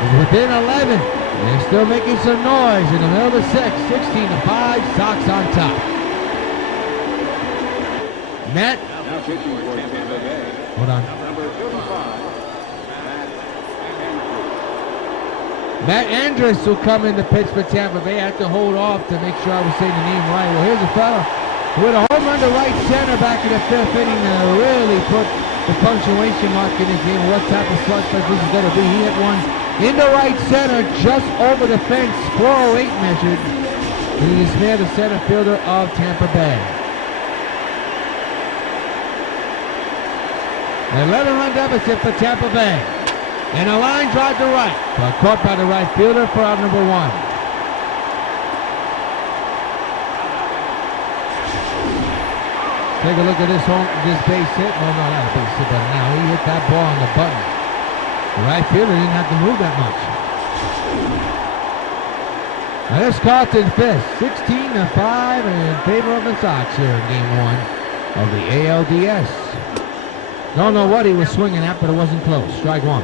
is within 11. They're still making some noise in the middle of the sixth. 16-5, Sox on top. Matt. Hold on. Matt Andrus will come in to pitch for Tampa Bay. I had to hold off to make sure I was saying the name right. Well, here's a fella with a home run to right center back in the fifth inning to really put the punctuation mark in his game. What type of slugfest this is going to be. He hit one into right center just over the fence. 408 measured. He is near the center fielder of Tampa Bay. An 11-run deficit for Tampa Bay. And a line drive to right, but caught by the right fielder for out number one. Take a look at this base hit. Oh, no, not a base hit, but now he hit that ball on the button. The right fielder didn't have to move that much. Now there's Carlton Fisk, 16-5 in favor of the Sox here in game one of the ALDS. Don't know what he was swinging at, but it wasn't close. Strike one.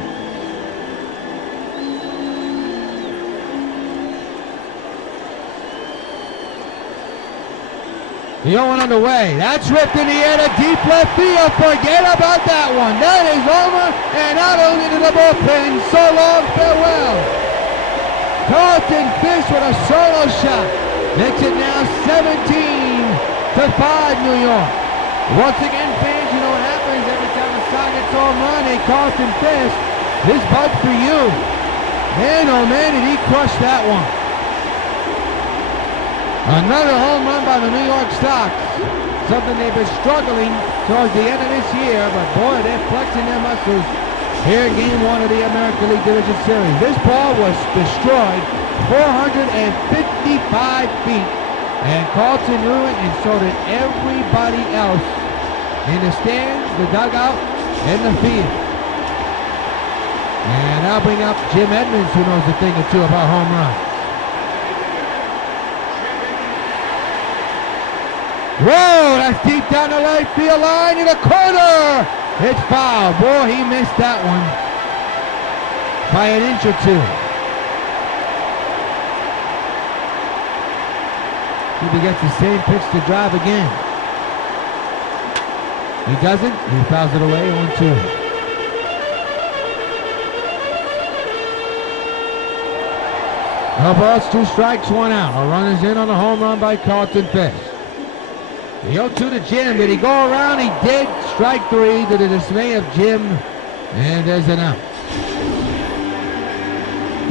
The 0-1 underway. That's ripped in the air to deep left field. Forget about that one. That is over and out into the bullpen. So long, farewell. Carlton Fisk with a solo shot. Makes it now 17-5 New York. Once again, fans, you know what happens every time a Sox gets home run. Hey, Carlton Fisk, this bud for you. Man, oh man, did he crush that one. Another home run by the New York Sox. Something they've been struggling towards the end of this year, but boy, they're flexing their muscles here in game one of the American League Division Series. This ball was destroyed 455 feet, and Carlton knew it, and so did everybody else in the stands, the dugout, and the field. And I'll bring up Jim Edmonds, who knows a thing or two about home runs. Whoa, that's deep down the right field line in the corner. It's foul. Boy, he missed that one by an inch or two. If he gets the same pitch to drive again. He doesn't. He fouls it away. 1-2. No balls, 2 strikes, 1 out. A run is in on a home run by Carlton Fisk. The 0-2 to Jim. Did he go around? He did. Strike 3 to the dismay of Jim. And there's an out.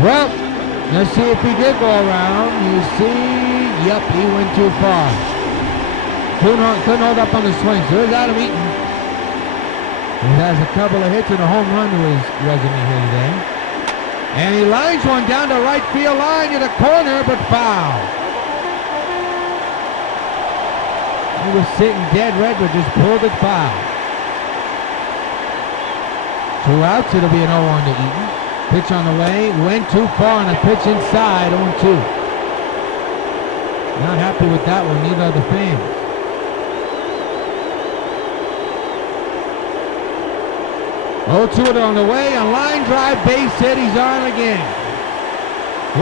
Well, let's see if he did go around. You see, yep, he went too far. Couldn't hold up on the swing. So there's Adam Eaton. He has a couple of hits and a home run to his resume here today. And he lines one down the right field line to the corner, but foul. He was sitting dead red, but just pulled it foul. 2 outs, it'll be an 0-1 to Eaton. Pitch on the way, went too far on a pitch inside, 0-2. Not happy with that one, neither are the fans. Oh, 2 on the way, a line drive, base hit, he's on again.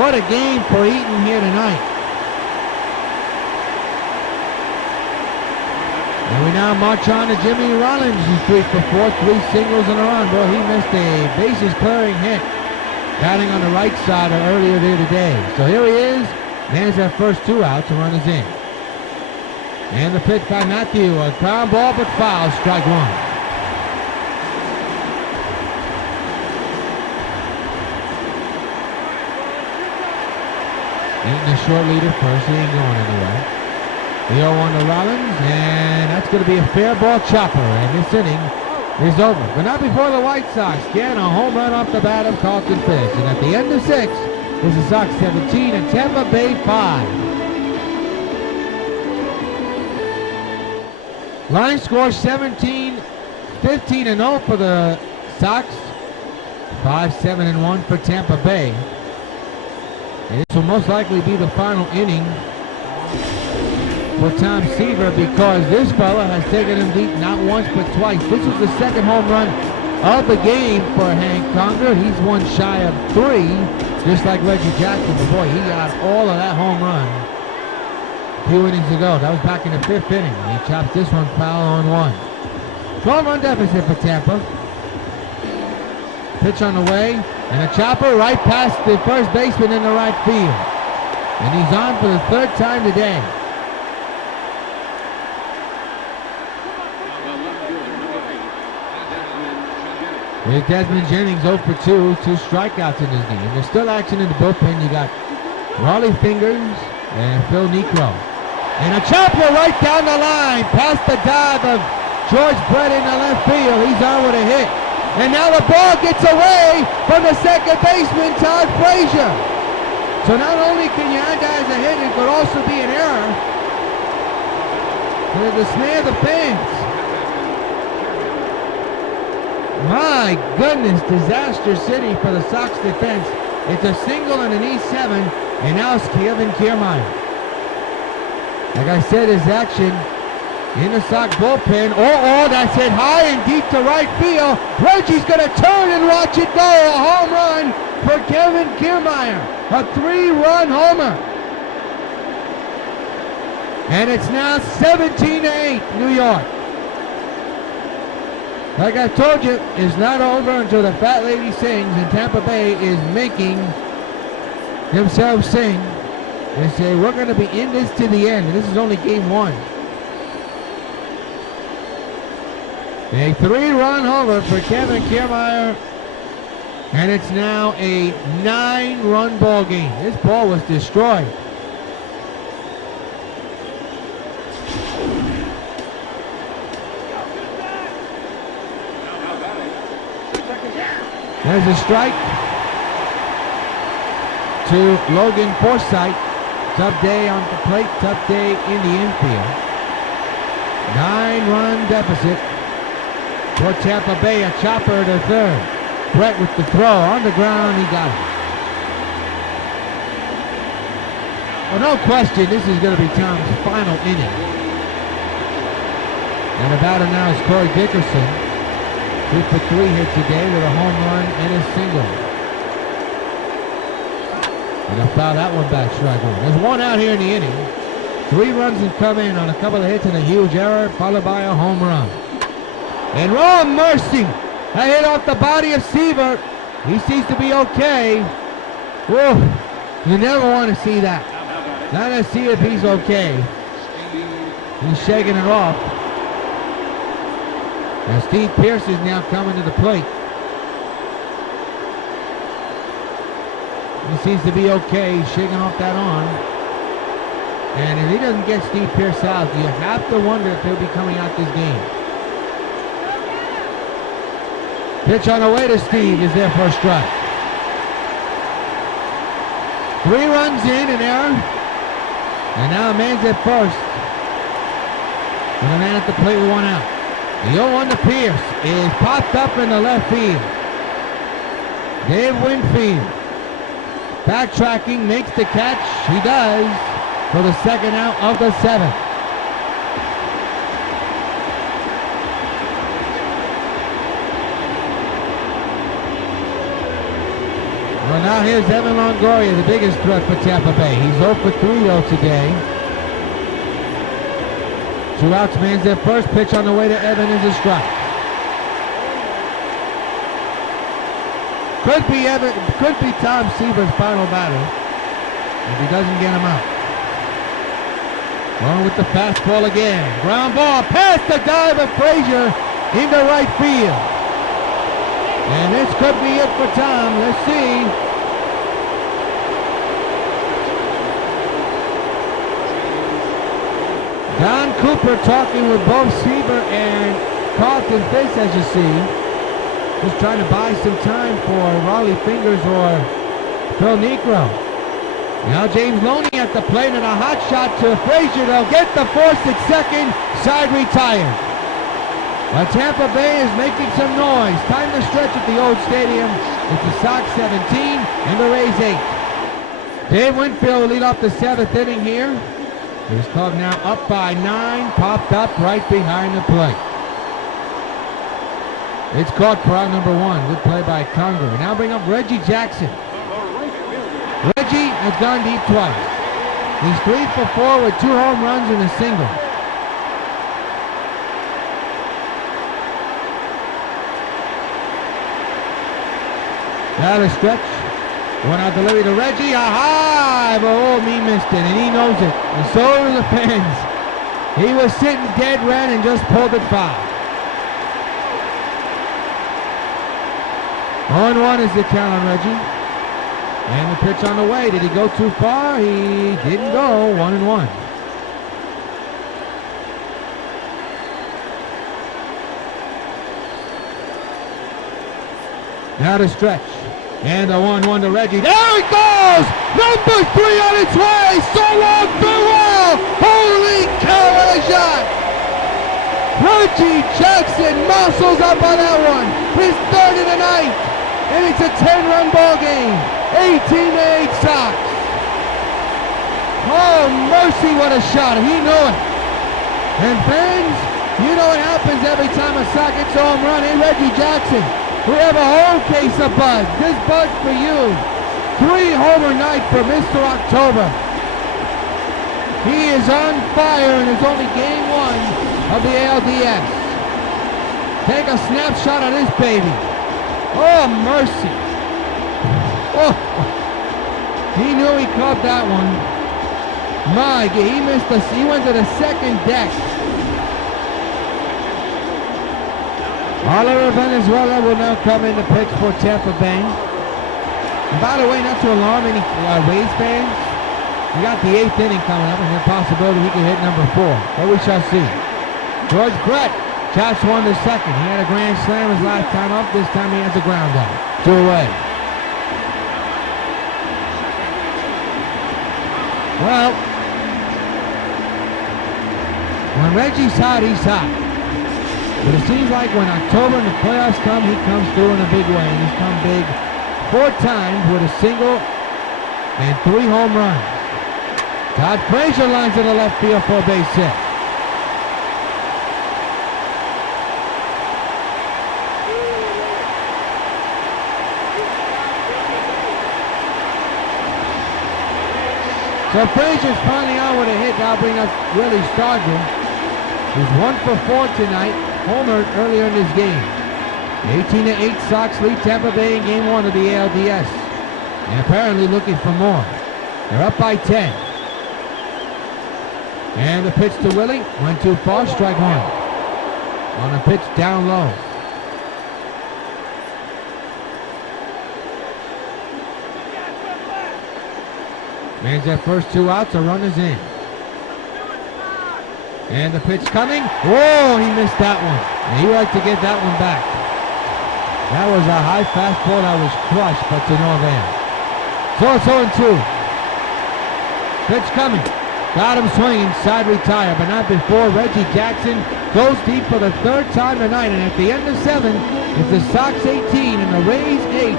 What a game for Eaton here tonight. And we now march on to Jimmy Rollins, who's 3 for 4, 3 singles and a run. Well, he missed a bases clearing hit, batting on the right side earlier there today. So here he is, managed that first 2 outs, a run is in. And the pitch by Matthew, a ground ball but foul, strike 1. Eaton a short leader first, he ain't going anywhere. The 0-1 to Rollins, and that's going to be a fair ball chopper, and this inning is over. But not before the White Sox get a home run off the bat of Carlton Fisk. And at the end of 6, is the Sox 17 and Tampa Bay 5. Line score 17, 15 and 0 for the Sox. 5-7 and 1 for Tampa Bay. And this will most likely be the final inning for Tom Seaver because this fella has taken him deep not once but twice. This is the second home run of the game for Hank Conger. He's one shy of 3, just like Reggie Jackson. But boy, he got all of that home run a few innings ago. That was back in the 5th inning. He chops this one foul on 1. 12-run deficit for Tampa. Pitch on the way, and a chopper right past the first baseman in the right field. And he's on for the 3rd time today. Here's Desmond Jennings 0 for 2, 2 strikeouts in this game. There's still action in the bullpen. You got Raleigh Fingers and Phil Necro. And a chopper right down the line, past the dive of George Brett in the left field. He's on with a hit. And now the ball gets away from the second baseman, Todd Frazier. So not only can you add that as a hit, it could also be an error to dismay of the fans. My goodness, disaster city for the Sox defense. It's a single and an E7, and now it's Kevin Kiermaier. Like I said, his action in the Sox bullpen. That's hit high and deep to right field. Reggie's going to turn and watch it go. A home run for Kevin Kiermaier. A 3-run homer. And it's now 17-8, New York. Like I told you, it's not over until the fat lady sings, and Tampa Bay is making themselves sing. They say, we're going to be in this to the end, and this is only game 1. A 3-run homer for Kevin Kiermaier, and it's now a 9-run ball game. This ball was destroyed. There's a strike to Logan Forsythe. Tough day on the plate, tough day in the infield. 9-run deficit for Tampa Bay. A chopper to third. Brett with the throw on the ground. He got it. Well, no question, this is going to be Tom's final inning. And about him now is Corey Dickerson. 2 for 3 here today with a home run and a single. And I foul that one back, strike one. There's one out here in the inning. 3 runs have come in on a couple of hits and a huge error, followed by a home run. And oh mercy! A hit off the body of Seaver. He seems to be okay. Whoa! You never want to see that. Now let's see if he's okay. He's shaking it off. And Steve Pierce is now coming to the plate. He seems to be okay. He's shaking off that arm. And if he doesn't get Steve Pierce out, you have to wonder if he'll be coming out this game. Pitch on the way to Steve is there for a strike. 3 runs in, an error. And now a man's at first. And a man at the plate with 1 out. The 0-1 to Pierce is popped up in the left field. Dave Winfield backtracking, makes the catch. He does for the 2nd out of the 7th. Well, now here's Evan Longoria, the biggest threat for Tampa Bay. He's 0 for 3 though today. 2 outs, man's at first. Pitch on the way to Evan is a strike. Could be Tom Seaver's final batter if he doesn't get him out. Going with the fastball again. Ground ball past the dive of Frazier into right field. And this could be it for Tom. Let's see. Don Cooper talking with both Seaver and Carlton Fisk, as you see. Just trying to buy some time for Raleigh Fingers or Phil Negro. Now James Loney at the plate and a hot shot to Frazier. They'll get the force at second. Side retired. But Tampa Bay is making some noise. Time to stretch at the Old Stadium. It's the Sox 17 and the Rays 8. Dave Winfield will lead off the 7th inning here. His club now up by 9, popped up right behind the plate. It's caught for out number 1. Good play by Conger. We now bring up Reggie Jackson. Reggie has gone deep twice. He's 3 for 4 with 2 home runs and a single. Now the stretch. One out delivery to Reggie. Aha! But he missed it, and he knows it. And so do the fans. He was sitting dead red and just pulled it foul. 0-1 is the count on Reggie. And the pitch on the way. Did he go too far? He didn't go. 1-1. Now to stretch. And the 1-1 to Reggie. There it goes! Number 3 on its way! So long, farewell! Holy cow, what a shot! Reggie Jackson muscles up on that one. His 3rd of the night. And it's a 10-run ball game. 18-8 Sox. Oh, mercy, what a shot. He knew it. And fans, you know what happens every time a Sox gets a home run. Hey, Reggie Jackson, we have a whole case of buzz. This buzz for you. 3-homer night for Mr. October. He is on fire and it's only game 1 of the ALDS. Take a snapshot of this baby. Oh, mercy. Oh, he knew he caught that one. My, he missed he went to the second deck. Oliver Venezuela will now come in to pitch for Tampa Bay. And by the way, not to alarm any Rays fans, we got the 8th inning coming up and the possibility he can hit number 4. But we shall see. George Brett chops one to second. He had a grand slam his last time up. This time he has a ground out. 2 away. Well, when Reggie's hot, he's hot. But it seems like when October and the playoffs come, he comes through in a big way. And he's come big 4 times with a single and 3 home runs. Todd Frazier lines to the left field for a base hit. So Frazier's finally on with a hit. Now bring up Willie Stargell. He's 1 for 4 tonight. Homered earlier in this game. 18-8 Sox lead Tampa Bay in game 1 of the ALDS. And apparently looking for more. They're up by 10. And the pitch to Willie. Went too far. Strike 1. On a pitch down low. Man's that first 2 outs. A run is in. And the pitch coming. Whoa, he missed that one. And he liked to get that one back. That was a high fastball that was crushed, but to no avail. So it's 0-2. Pitch coming. Got him swinging, side retire, but not before Reggie Jackson goes deep for the 3rd time tonight. And at the end of 7, it's the Sox 18 and the Rays 8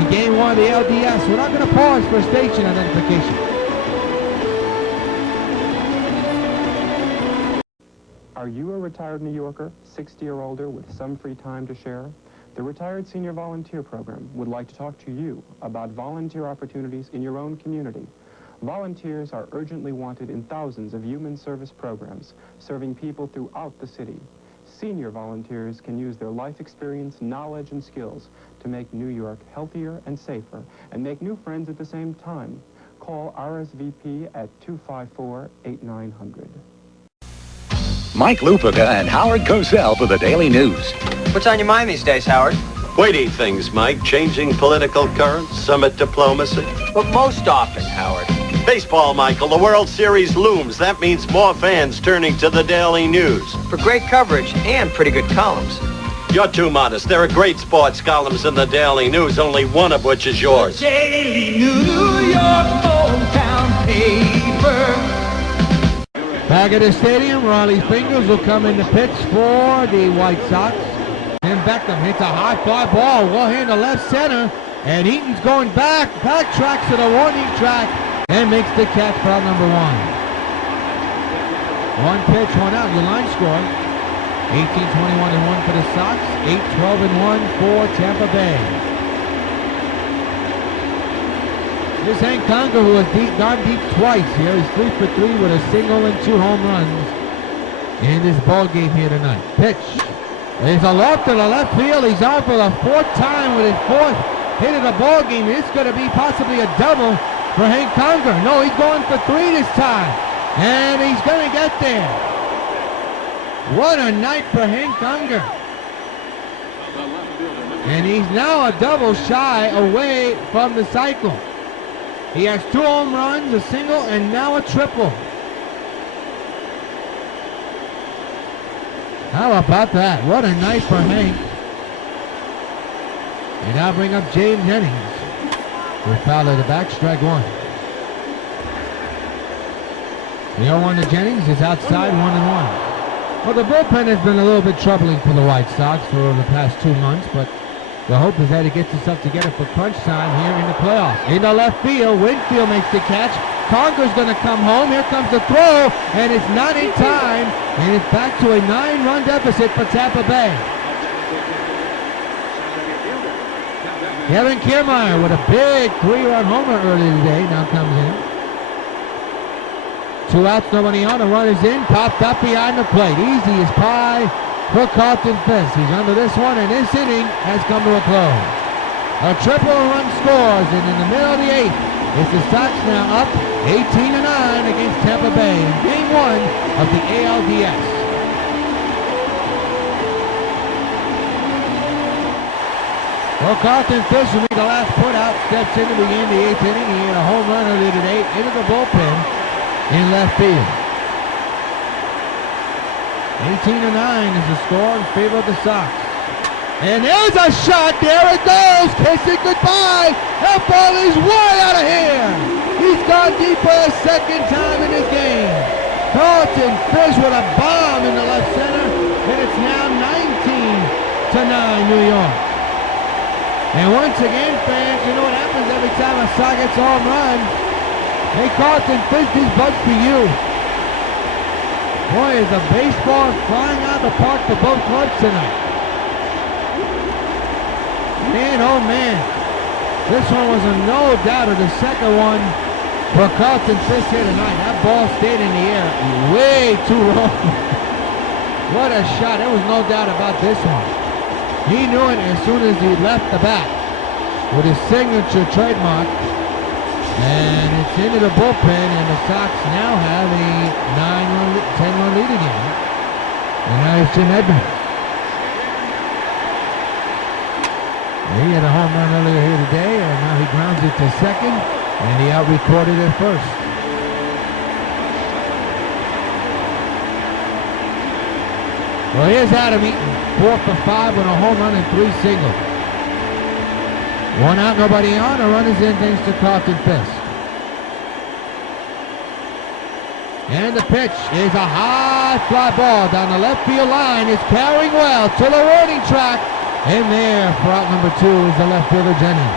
in game 1 of the LDS. We're not going to pause for station identification. Are you a retired New Yorker, 60 or older, with some free time to share? The Retired Senior Volunteer Program would like to talk to you about volunteer opportunities in your own community. Volunteers are urgently wanted in thousands of human service programs, serving people throughout the city. Senior volunteers can use their life experience, knowledge, and skills to make New York healthier and safer, and make new friends at the same time. Call RSVP at 254-8900. Mike Lupica and Howard Cosell for the Daily News. What's on your mind these days, Howard? Weighty things, Mike. Changing political currents, summit diplomacy. But most often, Howard. Baseball, Michael. The World Series looms. That means more fans turning to the Daily News. For great coverage and pretty good columns. You're too modest. There are great sports columns in the Daily News, only one of which is yours. The Daily New York hometown paper. Back at the stadium, Riley Fingers will come in the pitch for the White Sox. And Beckham hits a high fly ball, well hit to left center. And Eaton's going backtracks to the warning track, and makes the catch for out number 1. One pitch, one out, your line score. 18-21-1 for the Sox, 8-12-1 for Tampa Bay. This Hank Conger, who has gone deep twice here, he's 3 for 3 with a single and 2 home runs in this ball game here tonight. Pitch. There's a loft to the left field. He's on for the 4th time with his 4th hit of the ball game. It's going to be possibly a double for Hank Conger. No, he's going for 3 this time. And he's going to get there. What a night for Hank Conger. And he's now a double shy away from the cycle. He has 2 home runs, a single, and now a triple. How about that? What a night for Hank. And now bring up James Jennings. With foul at the back, strike 1. The 0-1 to Jennings is outside, 1-1. Well, the bullpen has been a little bit troubling for the White Sox for the past 2 months, but the hope is that it gets itself together for crunch time here in the playoffs. In the left field, Winfield makes the catch. Conger's going to come home. Here comes the throw, and it's not in time, and it's back to a 9-run deficit for Tampa Bay. Kevin Kiermaier with a big 3-run homer earlier today now comes in. 2 outs, nobody on. The run is in, popped up behind the plate. Easy as pie for Carlton Fisk. He's under this one, and this inning has come to a close. A triple run scores, and in the middle of the 8th, it's the Sox now up 18-9 against Tampa Bay in Game 1 of the ALDS. Well, Carlton Fisk will be the last put out, steps in to begin the 8th inning. He hit a home run earlier today into the bullpen in left field. 18-9 is the score in favor of the Sox. And there's a shot, there it goes, kissing goodbye. That ball is way out of here. He's gone deep for a 2nd time in this game. Carlton Fisk with a bomb in the left center, and it's now 19-9 New York. And once again, fans, you know what happens every time a Sox gets a home run? Hey, Carlton Fisk, this bug's for you. Boy, is a baseball flying out of the park for both clubs tonight. Man, oh man. This one was a no doubter. The second one for Carlton Fisk here tonight. That ball stayed in the air way too long. What a shot. There was no doubt about this one. He knew it as soon as he left the bat with his signature trademark. And it's into the bullpen, and the Sox now have a 10-run lead again. And now it's Jim Edmonds. He had a home run earlier here today, and now he grounds it to second, and he out-recorded at first. Well, here's Adam Eaton, 4 for 5 with a home run and 3 singles. 1 out, nobody on. A run is in thanks to Carlton Fisk. And the pitch is a high fly ball down the left field line. It's carrying well to the warning track. And there for out number 2 is the left fielder Jennings.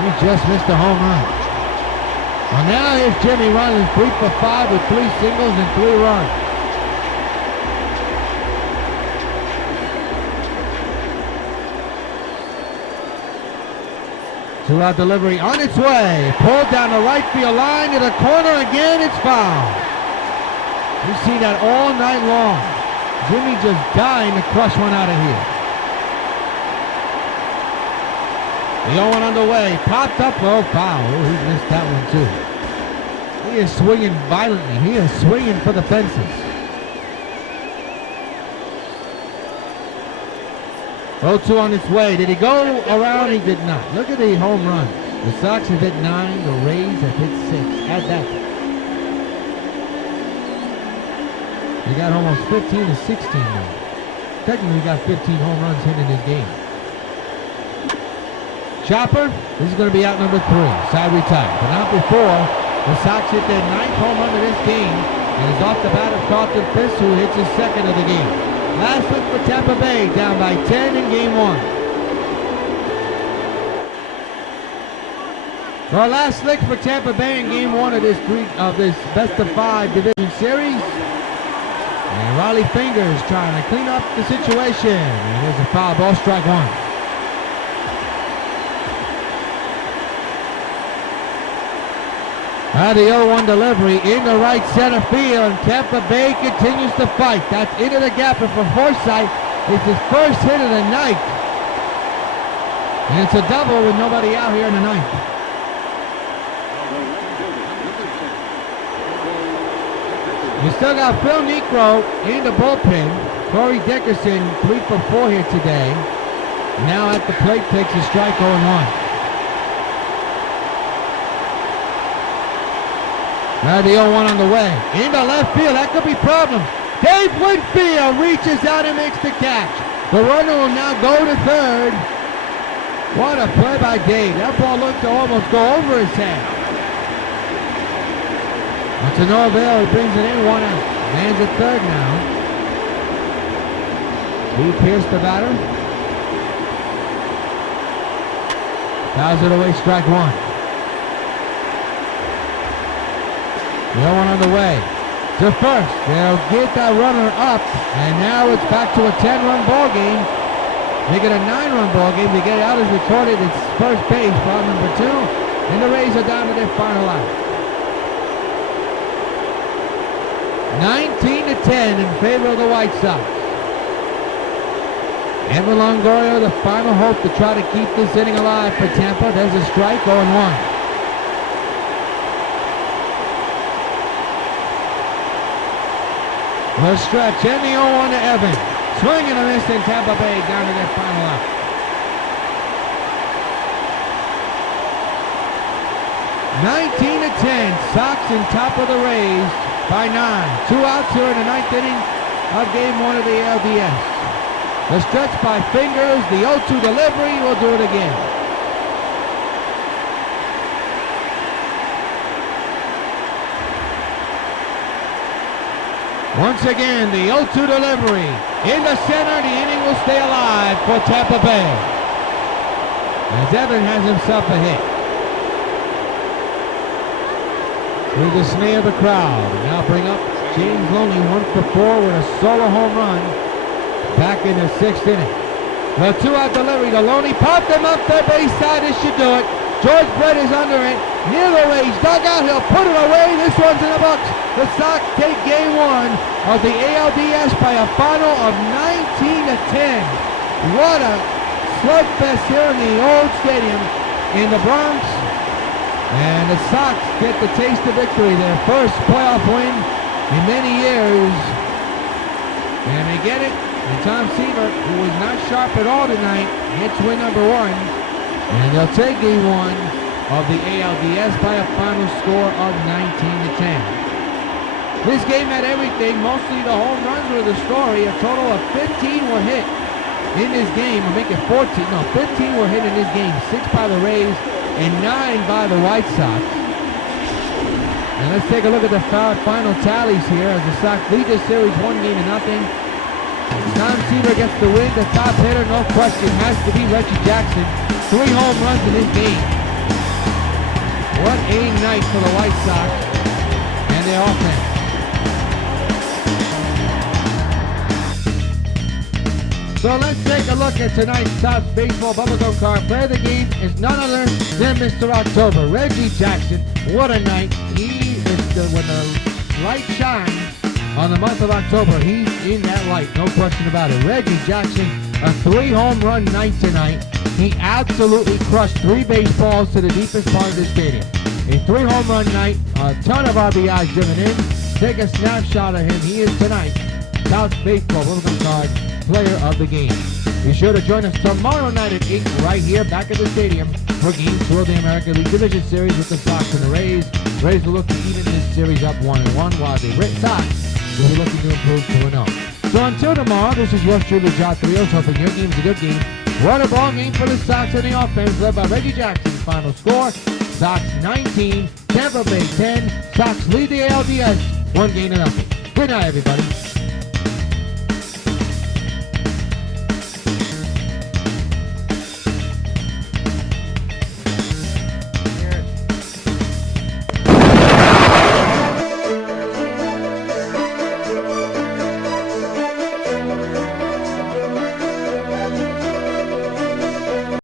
He just missed a home run. Well, now here's Jimmy running 3 for 5 with 3 singles and 3 runs. Two-out delivery on its way. Pulled down the right field line to the corner again. It's foul. We've seen that all night long. Jimmy just dying to crush one out of here. The 0-1 underway. Popped up. Oh, foul. Oh, he missed that one too. He is swinging violently. He is swinging for the fences. 0-2 on its way. Did he go around? He did not. Look at the home runs. The Sox have hit 9. The Rays have hit 6. Add that. You got almost 15 to 16 now. technically got 15 home runs hit in this game. Chopper, this is going to be out number 3. Side retired. But not before the Sox hit their 9th home run of this game. And is off the bat of Carlton Fisk, who hits his 2nd of the game. Last look for Tampa Bay, down by 10 in game 1. Our last lick for Tampa Bay in game 1 of this best of 5 division series. And Riley Fingers trying to clean up the situation. And there's a foul ball, strike 1. The 0-1 delivery in the right center field. And Tampa Bay continues to fight. That's into the gap, and for Forsythe, it's his first hit of the night. And it's a double with nobody out here in the 9th. You still got Phil Niekro in the bullpen. Corey Dickerson 3 for 4 here today. Now at the plate takes a strike, 0-1. Now the 0-1 on the way. Into left field, that could be problems. Dave Winfield reaches out and makes the catch. The runner will now go to 3rd. What a play by Dave. That ball looked to almost go over his head. To no avail, he brings it in, 1 out. Man's at 3rd now. Lee Pierce, the batter. Fouls it away, strike 1. The 0-1 on the way. To 1st. They'll get that runner up. And now it's back to a 10-run ball game. They get a 9-run ball game. They get out as recorded. It's first base, ball number 2. And the Rays are down to their final out. 19-10 in favor of the White Sox. Evan Longoria, the final hope to try to keep this inning alive for Tampa. There's a strike, 0-1. The stretch and the 0-1 to Evans. Swing and a miss in Tampa Bay down to their final out. (19-10). Sox in top of the Rays by 9. 2 outs here in the 9th inning of game 1 of the ALDS. The stretch by Fingers. The 0-2 delivery. We'll do it again. Once again, the 0-2 delivery. In the center, the inning will stay alive for Tampa Bay. As Evan has himself a hit. To the dismay of the crowd. Now bring up James Loney, 1 for 4 with a solo home run back in the 6th inning. The 2-out delivery to Loney. Popped him up the base side. This should do it. George Brett is under it. Near the Rays dugout. He'll put it away. This one's in the books. The Sox take game 1 of the ALDS by a final of 19-10. What a slugfest here in the Old Stadium in the Bronx. And the Sox get the taste of victory, their first playoff win in many years. And they get it. And Tom Seaver, who was not sharp at all tonight, hits win number 1. And they'll take game 1 of the ALDS by a final score of 19-10. This game had everything. Mostly the home runs were the story. A total of 15 were hit in this game. We'll make it 14. No, 15 were hit in this game. 6 by the Rays and 9 by the White Sox. And let's take a look at the final tallies here as the Sox lead this series 1-0. Tom Seaver gets the win. The top hitter, no question, has to be Reggie Jackson. 3 home runs in this game. What a night for the White Sox and their offense. So let's take a look at tonight's Sox baseball bubblegum card. Player of the game is none other than Mr. October, Reggie Jackson. What a night. He is when the light shines on the month of October, he's in that light, no question about it. Reggie Jackson, a 3-home run night tonight. He absolutely crushed 3 baseballs to the deepest part of the stadium. A 3-home run night, a ton of RBIs driven in. Take a snapshot of him. He is tonight Sox baseball bubblegum card player of the game. Be sure to join us tomorrow night at 8 right here back at the stadium for Game 2 of the American League Division Series with the Sox and the Rays. Rays will look to even this series up 1-1 while the Sox will be looking to improve 2-0. So until tomorrow, this is yours truly, Josh Rios, hoping your game's a good game. What a ball game for the Sox on the offense, led by Reggie Jackson. Final score, Sox 19, Tampa Bay 10. Sox lead the ALDS 1-0. Good night, everybody.